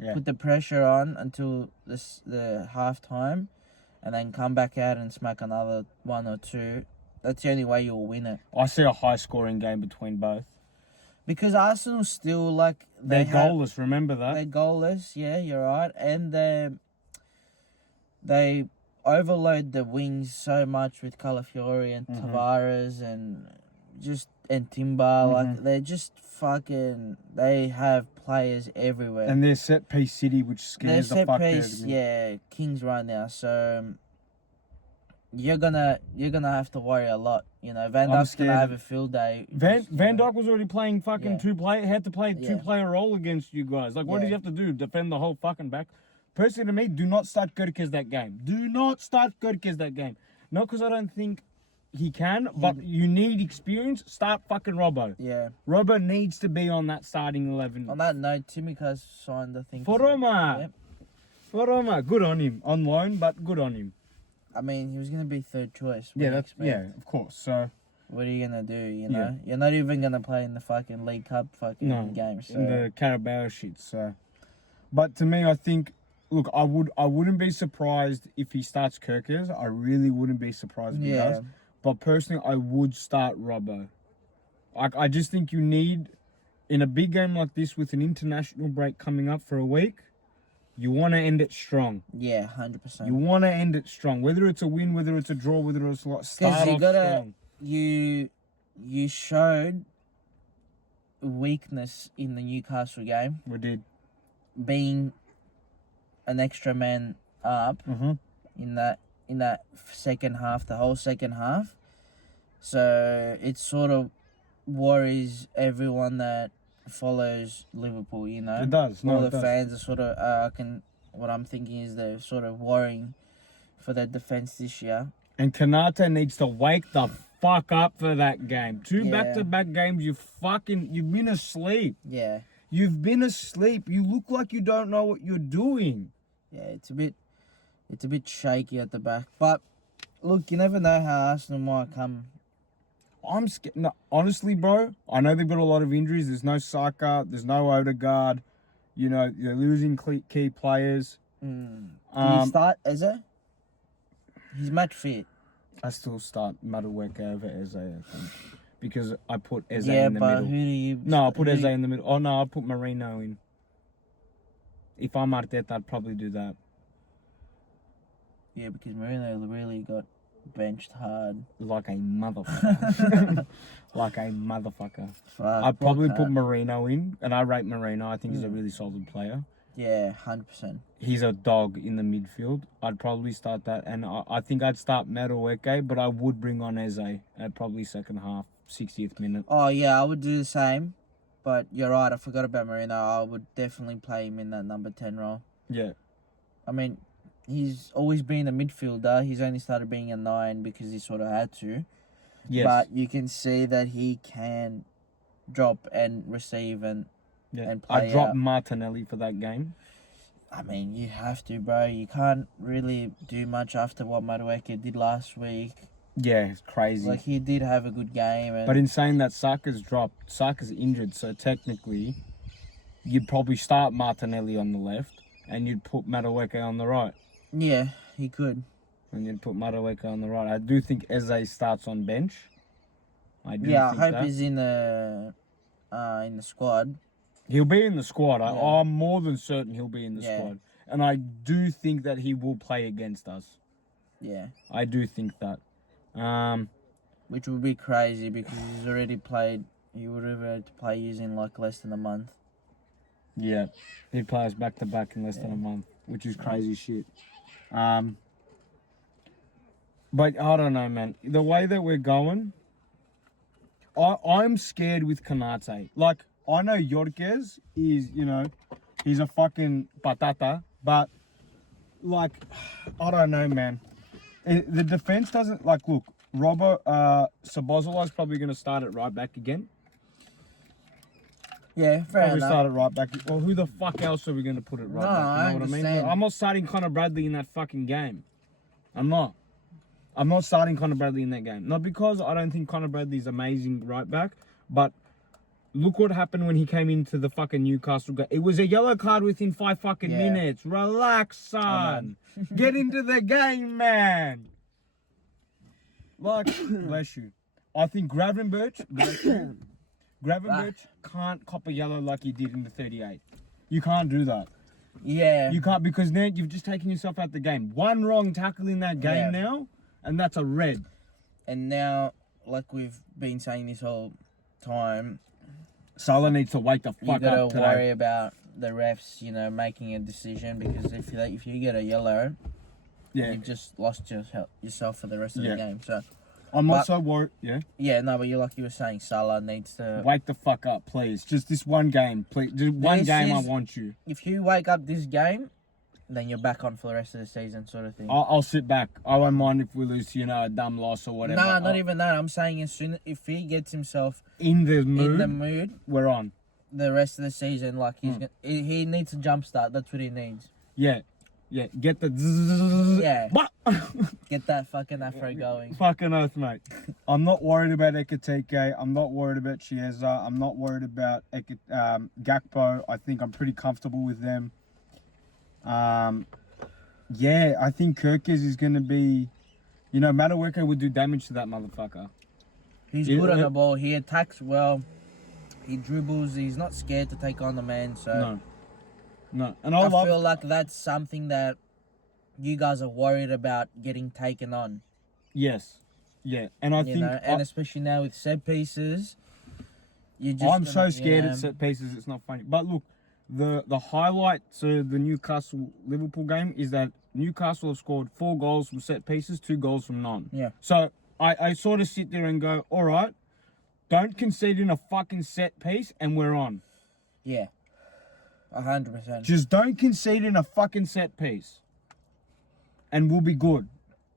Yeah. Put the pressure on until the half time, and then come back out and smack another 1 or 2. That's the only way you'll win it. I see a high-scoring game between both. Because Arsenal still, like... They're goalless, remember that? They're goalless, yeah, you're right. And they overload the wings so much with Calafiori and Tavares and and Timber, like they're just fucking. They have players everywhere. And they're set piece city, which scares the fuck out of me. Yeah, Kings right now. So you're gonna have to worry a lot. You know, Van Dijk's gonna have a field day. Van Dijk was already playing fucking had to play Yeah. 2-player role against you guys. Like, what did you have to do? Defend the whole fucking back? Personally, to me, do not start Gürkes that game. Do not start Gürkes that game. Not because I don't think he can, but you need experience. Start fucking Robbo. Yeah. Robbo needs to be on that starting 11. On that note, Timika's signed, I think. For Roma. Yep. For Roma. Good on him. On loan, but good on him. I mean, he was gonna be third choice. Yeah, of course. So what are you gonna do? You know, you're not even gonna play in the fucking League Cup fucking games. So. In the Carabao shit. So, but to me, I think, look, I wouldn't be surprised if he starts Gürkes. I really wouldn't be surprised if he does. But personally, I would start Robbo. I just think you need, in a big game like this with an international break coming up for a week, you want to end it strong. Yeah, 100%. You want to end it strong. Whether it's a win, whether it's a draw, whether it's like start off strong. You showed weakness in the Newcastle game. We did. Being an extra man up in that second half, the whole second half. So it sort of worries everyone that follows Liverpool, you know. It does. All the fans are sort of what I'm thinking is they're sort of worrying for their defense this year. And Kanata needs to wake the fuck up for that game. Two back-to-back games, you've been asleep. Yeah. You've been asleep. You look like you don't know what you're doing. Yeah, it's a bit shaky at the back. But look, you never know how Arsenal might come. I'm scared. No, honestly, bro, I know they've got a lot of injuries. There's no Saka. There's no Odegaard. You know, they're losing key players. Do you start Eze? He's match fit. I still start Madueke over Eze, I think. Because I put Eze yeah, in the but middle. who do you... No, I put Eze in the middle. Oh, no, I'll put Marino in. If I'm Arteta, I'd probably do that. Yeah, because Marino really got benched hard. Like a motherfucker. Like a motherfucker. Fuck, I'd probably put Marino in, and I rate Marino. I think he's a really solid player. Yeah, 100%. He's a dog in the midfield. I'd probably start that, and I think I'd start Madueke, but I would bring on Eze at probably second half, 60th minute. Oh, yeah, I would do the same. But you're right, I forgot about Marino. I would definitely play him in that number 10 role. Yeah. I mean, he's always been a midfielder. He's only started being a 9 because he sort of had to. Yes. But you can see that he can drop and receive and play I dropped out. Martinelli for that game. I mean, you have to, bro. You can't really do much after what Madueke did last week. Yeah, it's crazy. Like, he did have a good game. But in saying that, Saka's dropped. Saka's injured, so technically, you'd probably start Martinelli on the left, and you'd put Madueke on the right. Yeah, he could. And you'd put Madueke on the right. I do think Eze starts on bench. I hope that. he's in the squad. He'll be in the squad. Yeah. I'm more than certain he'll be in the squad. And I do think that he will play against us. Yeah. I do think that. Which would be crazy because he's already played. He would have had to play using like less than a month. Yeah. He'd play us back to back in less than a month, which is crazy shit. But I don't know, man. The way that we're going, I'm scared with Kanate. Like, I know Gürkes is, you know, he's a fucking patata, but, like, I don't know, man. The defense doesn't, like, look, Sabozolo's probably going to start at right back again. Yeah, fair Probably enough. start at right back. Well, who the fuck else are we going to put at right back? You know I what I mean? understand. I'm not starting Conor Bradley in that fucking game. I'm not starting Conor Bradley in that game. Not because I don't think Conor Bradley's amazing right back, but look what happened when he came into the fucking Newcastle game. It was a yellow card within 5 fucking minutes. Relax, son. Get into the game, man. Like, bless you. I think Gravenberch can't cop a yellow like he did in the 38th. You can't do that. Yeah. You can't, because now you've just taken yourself out the game. One wrong tackle in that game now, and that's a red. And now, like we've been saying this whole time, Salah needs to wake the you fuck gotta up today. worry about the refs, making a decision, because if you get a yellow, Yeah, you've just lost yourself for the rest of the Yeah. game. So I'm but- not so worried. Yeah, yeah, no, but like you were saying, Salah needs to. wake the fuck up, please. Just this one game, please. Just one This game, I is- want you. If you wake up this game, then you're back on for the rest of the season, sort of thing. I'll sit back. I won't mind if we lose, a dumb loss or whatever. No, not even that. I'm saying if he gets himself in the mood. in the mood, We're on. the rest of the season, like he needs a jump start. That's what he needs. Yeah. Get the zzz. Yeah. But Get that fucking afro going. fucking oath, mate. I'm not worried about Ekitike. I'm not worried about Chiesa. I'm not worried about Gakpo. I think I'm pretty comfortable with them. Yeah, I think Kirkes is going to be, Madueke would do damage to that motherfucker. He's good on the ball. He attacks well. He dribbles. He's not scared to take on the man. So No. And I feel like that's something that you guys are worried about getting taken on. Yes. Yeah. And I think... and especially now with set pieces, I'm so scared at set pieces, it's not funny. But look, the highlight to the Newcastle-Liverpool game is that Newcastle have scored 4 goals from set pieces, 2 goals from none. Yeah. So I sort of sit there and go, all right, don't concede in a fucking set piece and we're on. Yeah. 100%. Just don't concede in a fucking set piece and we'll be good.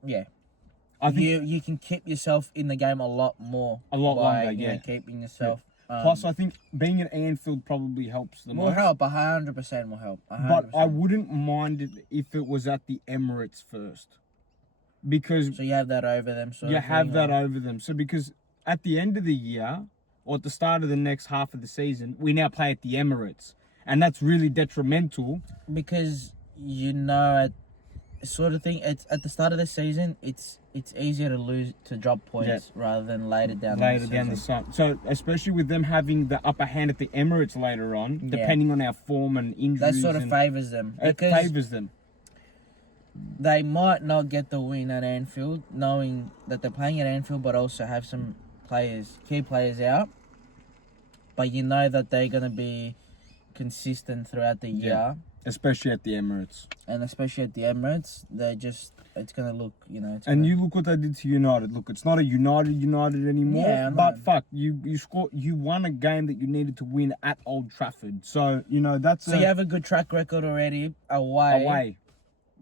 Yeah. I think You can keep yourself in the game a lot more. A lot by, longer, yeah. Keeping yourself. Plus, I think being at Anfield probably helps the most. Will help, 100% will help. 100%. But I wouldn't mind it if it was at the Emirates first. Because So you have that over them. you have that over them. So because at the end of the year, or at the start of the next half of the season, we now play at the Emirates. And that's really detrimental. Because, sort of thing, it's at the start of the season, it's easier to drop points rather than later down the season. So especially with them having the upper hand at the Emirates later on, depending on our form and injuries. That sort of favours them. It favours them. They might not get the win at Anfield, knowing that they're playing at Anfield, but also have some key players out. But you know that they're going to be consistent throughout the year. Especially at the Emirates. And especially at the Emirates, it's going to look, you look what they did to United. Look, it's not a United anymore. Yeah, but fuck, you won a game that you needed to win at Old Trafford. So, that's So you have a good track record already away.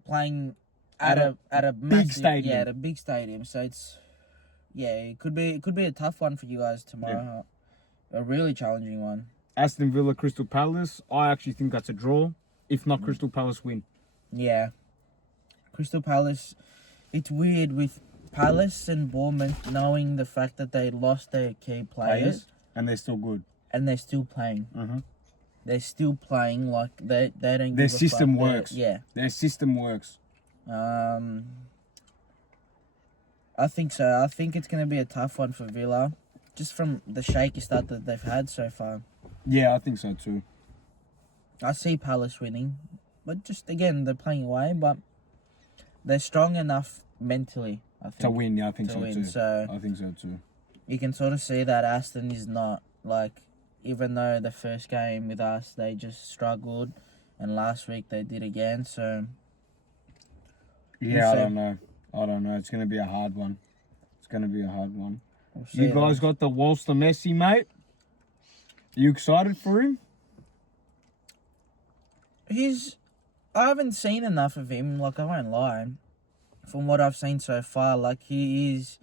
Playing at a big massive, stadium. Yeah, at a big stadium. So it could be a tough one for you guys tomorrow. Yeah. A really challenging one. Aston Villa, Crystal Palace. I actually think that's a draw. If not, Crystal Palace win. Yeah. Crystal Palace. It's weird with Palace and Bournemouth knowing the fact that they lost their key players. And they're still good. And they're still playing. Mm-hmm. They're still playing like they don't. Their give a system fuck. works. Their system works. I think so. I think it's going to be a tough one for Villa, just from the shaky start that they've had so far. Yeah, I think so too. I see Palace winning, but just again they're playing away, but they're strong enough mentally. I think to win. Yeah, I think to so win. too. So I think so too. you can sort of see that Aston is not like, even though the first game with us they just struggled, and last week they did again. So yeah, I don't know. It's gonna be a hard one. we'll see You guys got the Walster Messi, mate. You excited for him? I haven't seen enough of him, like I won't lie. From what I've seen so far, like he is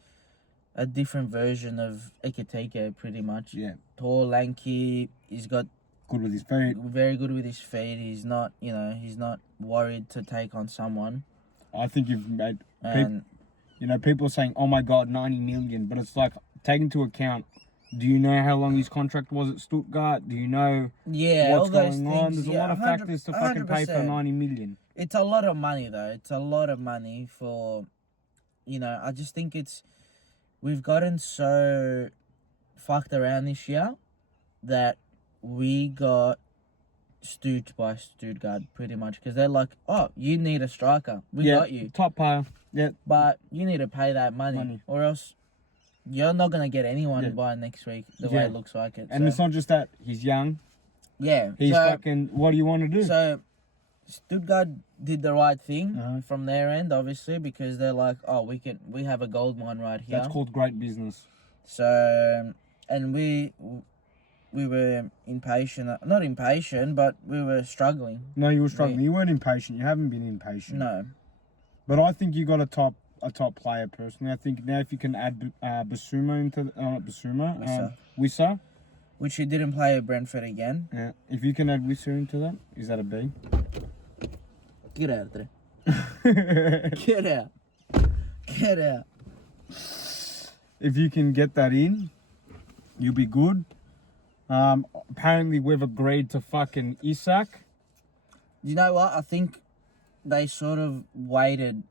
a different version of Ekitike pretty much. Yeah. Tall, lanky, he's got Good with his feet. very good with his feet. He's not worried to take on someone. I think you've made And people are saying, oh my God, 90 million. But it's like, take into account, do you know how long his contract was at Stuttgart? Do you know all what's those going on? things, There's a lot of factors to fucking pay for 90 million. It's a lot of money though. It's a lot of money for, I just think we've gotten so fucked around this year that we got stooped by Stuttgart pretty much, because they're like, oh, you need a striker. We got you. Top player. Yeah. But you need to pay that money. Or else You're not gonna get anyone Yeah. by next week. The way Yeah. it looks like it. And so, it's not just that. He's young. yeah. He's so, fucking. What do you want to do? So, Stuttgart did the right thing Uh-huh. from their end, obviously, because they're like, oh, we have a gold mine right here. That's called great business. So, and we were impatient, not impatient, but we were struggling. No, you were struggling. You weren't impatient. You haven't been impatient. No. But I think you got a top player personally. I think now if you can add Basuma into Wissa. Which he didn't play at Brentford again. Yeah. If you can add Wissa into that, is that a B? Get out of there. Get out. Get out. If you can get that in, you'll be good. Apparently we've agreed to fucking Isak. You know what? I think they sort of waited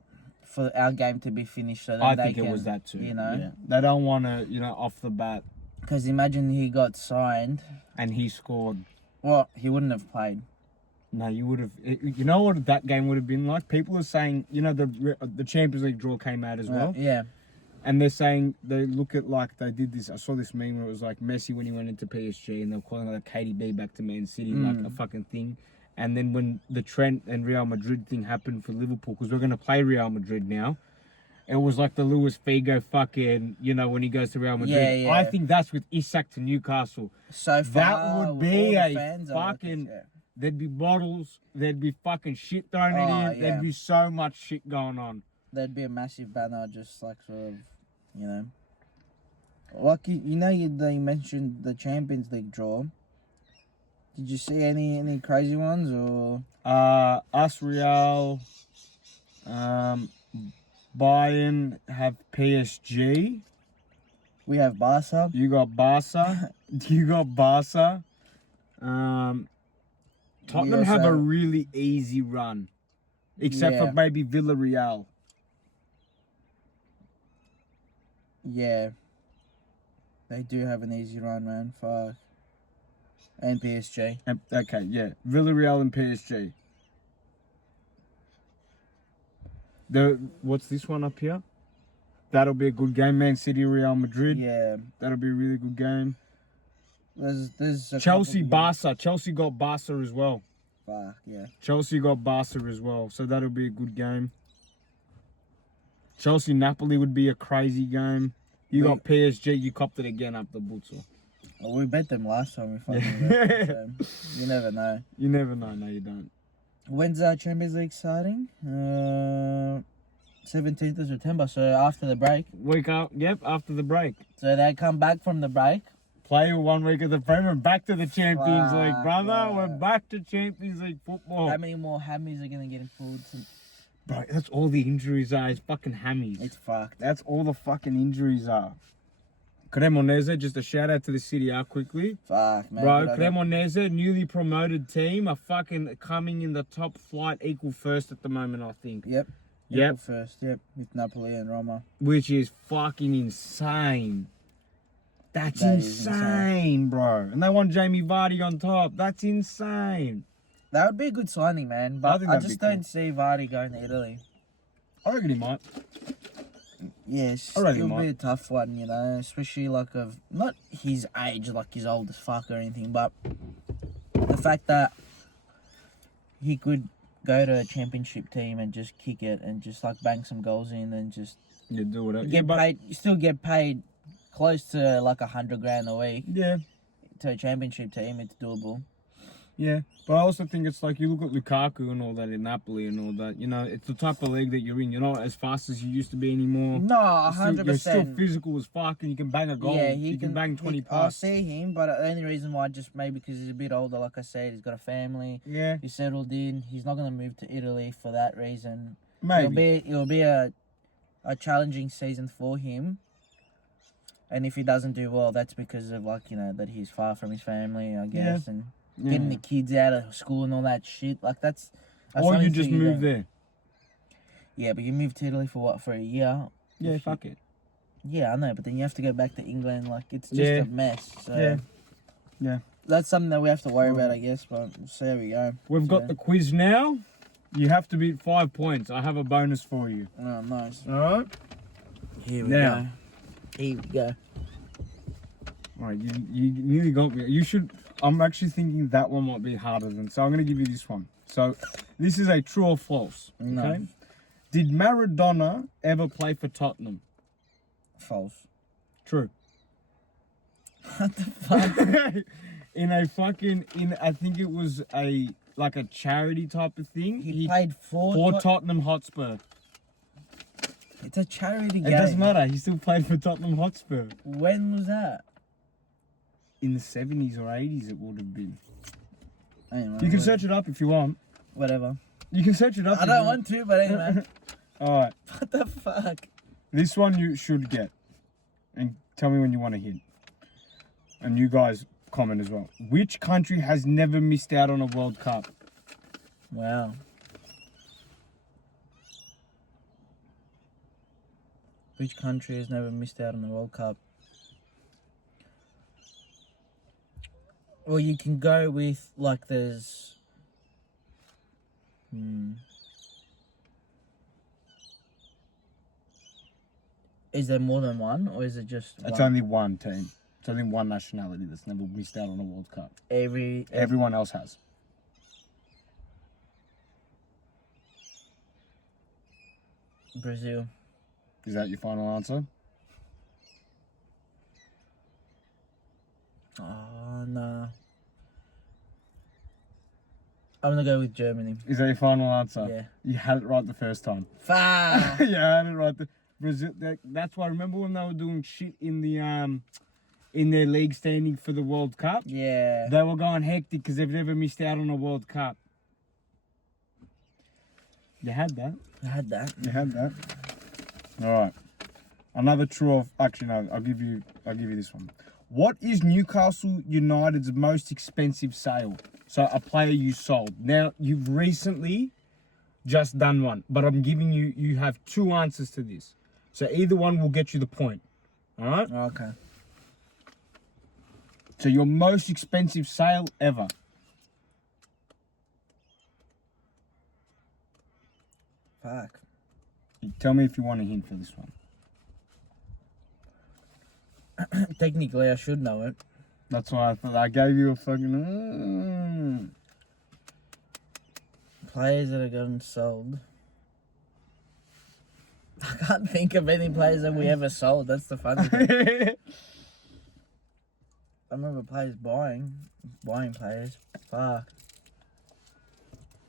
for our game to be finished so that I they think can, it was that too. You know? Yeah. They don't want to, off the bat. Because imagine he got signed. And he scored. Well, he wouldn't have played. No, you would have. You know what that game would have been like? People are saying, the Champions League draw came out as well. Yeah. And they're saying, they look at like, they did this, I saw this meme where it was like Messi when he went into PSG and they were calling it like KDB back to Man City, like a fucking thing. And then when the Trent and Real Madrid thing happened for Liverpool, because we're going to play Real Madrid now, it was like the Luis Figo fucking, when he goes to Real Madrid. Yeah. I think that's with Isak to Newcastle. So far, That would be all the a fans fucking... yeah. There'd be bottles, there'd be fucking shit thrown in, Yeah. there'd be so much shit going on. There'd be a massive banner just like sort of, Like, they mentioned the Champions League draw. Did you see any crazy ones or? Us, Real, Bayern have PSG. We have Barca. You got Barca. Tottenham have a really easy run. Except for maybe Villarreal. Yeah. They do have an easy run, man. Fuck. And PSG. Okay, yeah. Villarreal and PSG. What's this one up here? That'll be a good game. Man City, Real Madrid. Yeah. That'll be a really good game. There's a Chelsea, Barca. Chelsea got Barca as well. Fuck, yeah. Chelsea got Barca as well. So that'll be a good game. Chelsea, Napoli would be a crazy game. You got PSG. You copped it again up the butcher. Well, we bet them last time we fucking bet them, so you never know. You never know. No, you don't. When's our Champions League starting? 17th of September, so after the break. Week up, yep, after the break. So they come back from the break. Play 1 week of the Premier, back to the Champions League, brother. Yeah. We're back to Champions League football. How many more hammies are going to get pulled? Bro, that's all the injuries are. It's fucking hammies. It's fucked. That's all the fucking injuries are. Cremonese, just a shout out to the City A quickly. Fuck, man. Bro, Cremonese, newly promoted team, are fucking coming in the top flight, equal first at the moment, I think. Yep. Yep. First, yep, with Napoli and Roma. Which is fucking insane. That's insane, bro. And they want Jamie Vardy on top. That's insane. That would be a good signing, man. But I just don't see Vardy going to Italy. I reckon he might. Yes, it'll be a tough one, especially like of not his age, like he's old as fuck or anything, but the fact that he could go to a championship team and just kick it and just like bang some goals in and just do whatever. Paid. You still get paid close to like $100,000 a week. Yeah. To a championship team, it's doable. Yeah, but I also think it's like you look at Lukaku and all that in Napoli and all that. It's the type of league that you're in. You're not as fast as you used to be anymore. No, 100%. You're still physical as fuck, and you can bang a goal. Yeah, you can bang 20 I'll passes. see him, but the only reason why, just maybe because he's a bit older, like I said, he's got a family. Yeah. He's settled in. He's not going to move to Italy for that reason. Maybe. It'll be a challenging season for him. And if he doesn't do well, that's because of that he's far from his family, I guess, and getting the kids out of school and all that shit. Like that's or you just move there. Yeah, but you move to Italy for what? For a year? Yeah, fuck it. Yeah, I know, but then you have to go back to England. Like it's just a mess. So yeah. That's something that we have to worry about, I guess. But we'll see how we go. We've got the quiz now. You have to beat 5 points. I have a bonus for you. Oh, nice. All right. Here we go. Here we go. Alright, you nearly got me. You should. I'm actually thinking that one might be harder than. So I'm gonna give you this one. So, this is a true or false. No. Okay. Did Maradona ever play for Tottenham? False. True. What the fuck? I think it was a charity type of thing. He played for Tottenham Hotspur. It's a charity game. It doesn't matter. He still played for Tottenham Hotspur. When was that? In the 70s or 80s, it would have been. Anyway, You can search it up if you want. Whatever. You can search it up. I don't want to, but anyway. All right. What the fuck? This one you should get, and tell me when you want to hit. And you guys comment as well. Which country has never missed out on a World Cup? Wow. Which country has never missed out on the World Cup? Well, you can go with, like, there's... Is there more than one, or is it just one? It's only one team. It's only one nationality that's never missed out on a World Cup. Everyone else has. Brazil. Is that your final answer? Oh, nah. I'm gonna go with Germany. Is that your final answer? Yeah. You had it right the first time. Fuck! Yeah, I had it right. Brazil. That's why. Remember when they were doing shit in their league standing for the World Cup? Yeah. They were going hectic because they've never missed out on a World Cup. You had that. I had that. You had that. All right. Another true or actually no. I'll give you this one. What is Newcastle United's most expensive sale? So a player you sold. Now you've recently just done one, but I'm giving you have two answers to this. So either one will get you the point. All right? Okay. So your most expensive sale ever. Fuck. Tell me if you want a hint for this one. Technically, I should know it. That's why I thought I gave you a fucking. Players that have gotten sold. I can't think of any players that we ever sold. That's the funny thing. I remember players buying players. Fuck.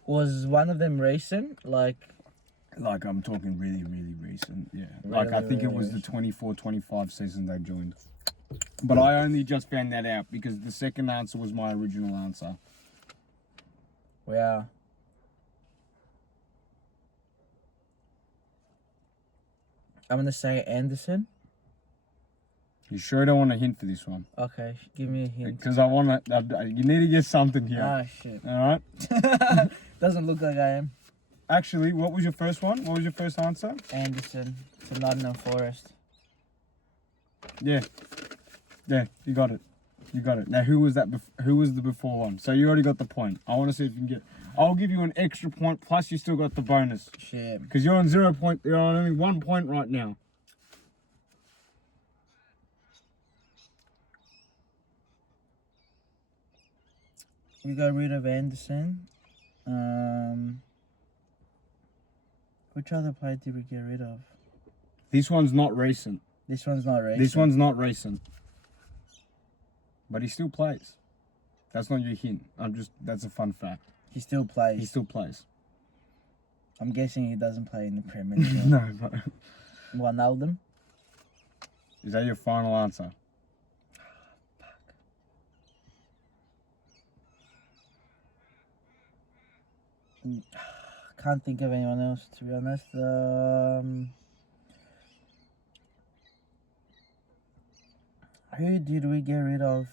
Was one of them recent? Like I'm talking really, really recent. Yeah. Really, I think it was the 24-25 season they joined. But I only just found that out because the second answer was my original answer. Wow. I'm gonna say Anderson. You sure don't want a hint for this one? Okay, give me a hint. Because I want to. You need to get something here. Ah, shit. All right. Doesn't look like I am. Actually, what was your first one? What was your first answer? Anderson to Nottingham Forest. Yeah. Yeah, you got it. You got it. Now, who was that? Who was the before one? So you already got the point. I want to see if you can get. I'll give you an extra point. Plus, you still got the bonus Shit. because you're on 0 point. You're on only 1 point right now. We got rid of Anderson. Which other player did we get rid of? This one's not recent. This one's not recent. This one's not recent. But he still plays. That's not your hint. That's a fun fact. He still plays. He still plays. I'm guessing he doesn't play in the Premier League. No, but Wijnaldum? is that your final answer? Can't think of anyone else, to be honest. Who did we get rid of?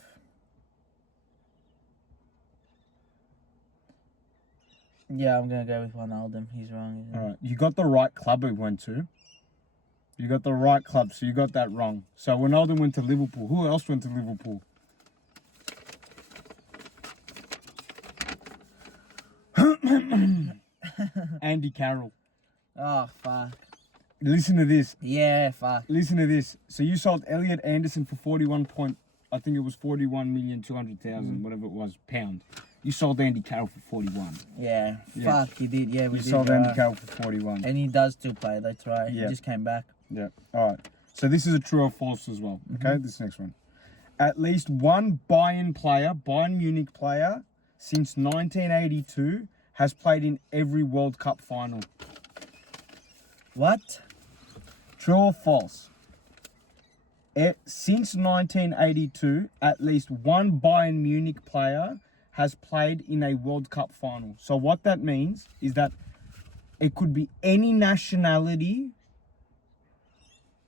Yeah, I'm gonna go with Wijnaldum. He's wrong. All right. You got the right club we went to. You got the right club, so you got that wrong. So Ronaldo went to Liverpool. Who else went to Liverpool? Andy Carroll. Oh, fuck. Listen to this. Yeah, fuck. Listen to this. So you sold Elliot Anderson for 41.200,000, whatever it was, pound. You sold Andy Carroll for 41. Yeah, Yeah. fuck, he did. Yeah, we You did. sold right. Andy Carroll for 41. And he does still play, that's right. Yeah. He just came back. Yeah. All right. So this is a true or false as well. Okay. This next one. At least one Bayern Munich player, since 1982 has played in every World Cup final. What? True or false? Since 1982, at least one Bayern Munich player has played in a World Cup final. So what that means is that it could be any nationality,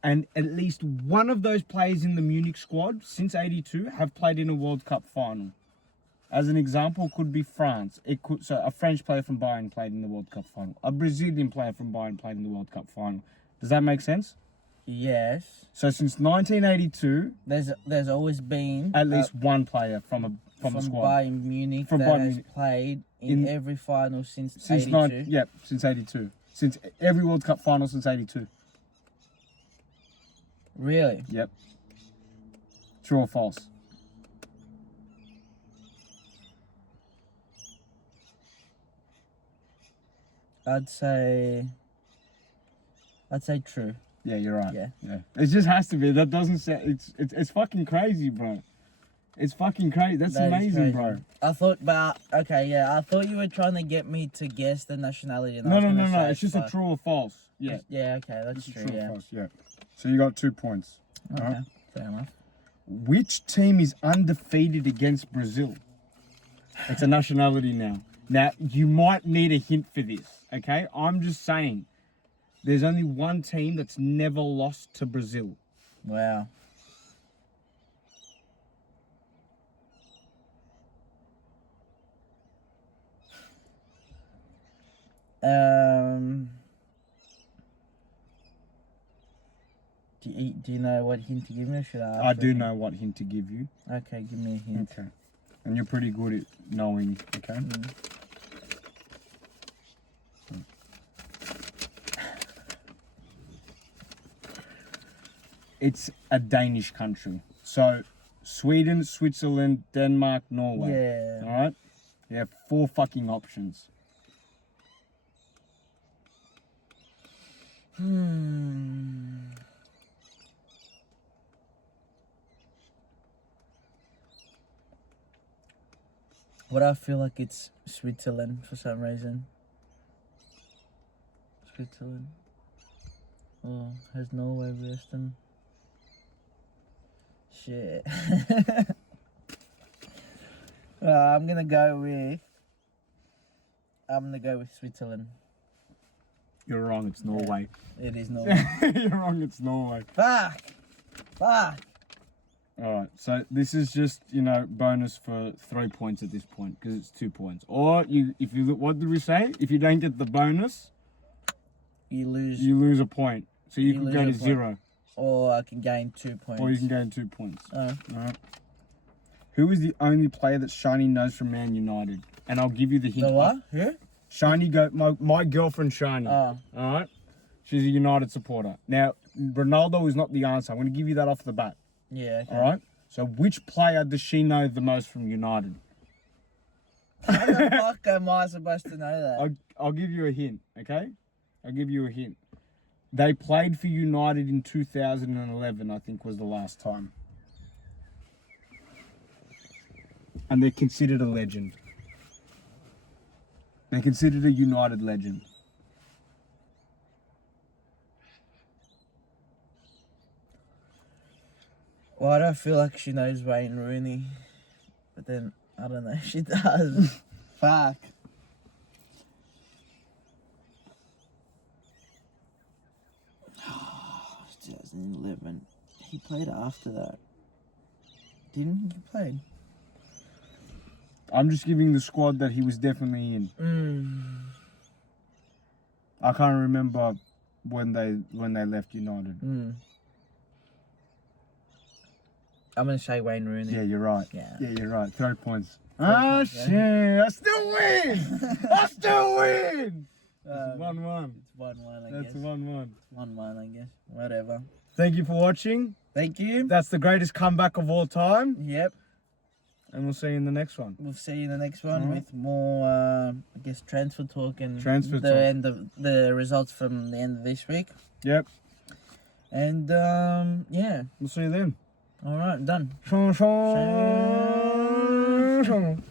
and at least one of those players in the Munich squad since 82 have played in a World Cup final. As an example, could be France. So a French player from Bayern played in the World Cup final. A Brazilian player from Bayern played in the World Cup final. Does that make sense? Yes. So since 1982, There's always been at least one player from the squad. Bayern Munich From that Bayern has Munich. played in every final since Since 82. since 82. Since every World Cup final since 82. Really? Yep. True or false? I'd say true. Yeah, you're right. Yeah. It just has to be. That doesn't sound. It's fucking crazy, bro. It's fucking crazy. That's That is amazing, crazy. bro. I thought, but okay, yeah, I thought you were trying to get me to guess the nationality. And I No, was no, gonna no, no. say It's just a fuck. true or false. Yeah. Yeah, okay, that's It's a true. true or Yeah. false. Yeah. So you got 2 points. Okay, Alright. fair enough. Which team is undefeated against Brazil? It's a nationality now. Now, you might need a hint for this, okay? I'm just saying, there's only one team that's never lost to Brazil. Wow. Do you know what hint to give me, or should I? I do know what hint to give you. Okay, give me a hint. Okay. And you're pretty good at knowing, okay? It's a Danish country. So, Sweden, Switzerland, Denmark, Norway. Yeah. Alright? You have 4 fucking options. What I feel like it's Switzerland for some reason. Switzerland. Oh, has Norway Western? Shit. I'm gonna go with Switzerland. You're wrong, it's Norway. It is Norway. You're wrong, it's Norway. Fuck! Alright, so this is just, bonus for 3 points at this point, because it's 2 points. Or, what did we say? If you don't get the bonus, You lose. you lose a point. So you could lose go a to point. 0. Or I can gain 2 points. Or you can gain 2 points. Oh. Alright. Who is the only player that Shani knows from Man United? And I'll give you the hint. The what? Who? Shani, my girlfriend Shani. Oh. Alright? She's a United supporter. Now, Ronaldo is not the answer. I'm going to give you that off the bat. Yeah. Okay. Alright? So which player does she know the most from United? How the fuck am I supposed to know that? I'll give you a hint, okay? I'll give you a hint. They played for United in 2011, I think was the last time. And they're considered a legend. They're considered a United legend. Why do I feel like she knows Wayne Rooney? But then, I don't know if she does. Fuck. Oh, 2011. He played after that. Didn't he play? I'm just giving the squad that he was definitely in. I can't remember when they left United. I'm going to say Wayne Rooney. Yeah, you're right. Yeah. Yeah, you're right. 3 points. points, Shit. I still win! I still win! It's 1-1. It's 1-1, I That's guess. 1-1. 1-1, I guess. Whatever. Thank you for watching. Thank you. That's the greatest comeback of all time. Yep. And we'll see you in the next one. We'll see you in the next one Alright. with more, I guess, transfer talk and Transfer the talk. end of the results from the end of this week. Yep. And yeah. We'll see you then. All right, done. Shong, shong, shong.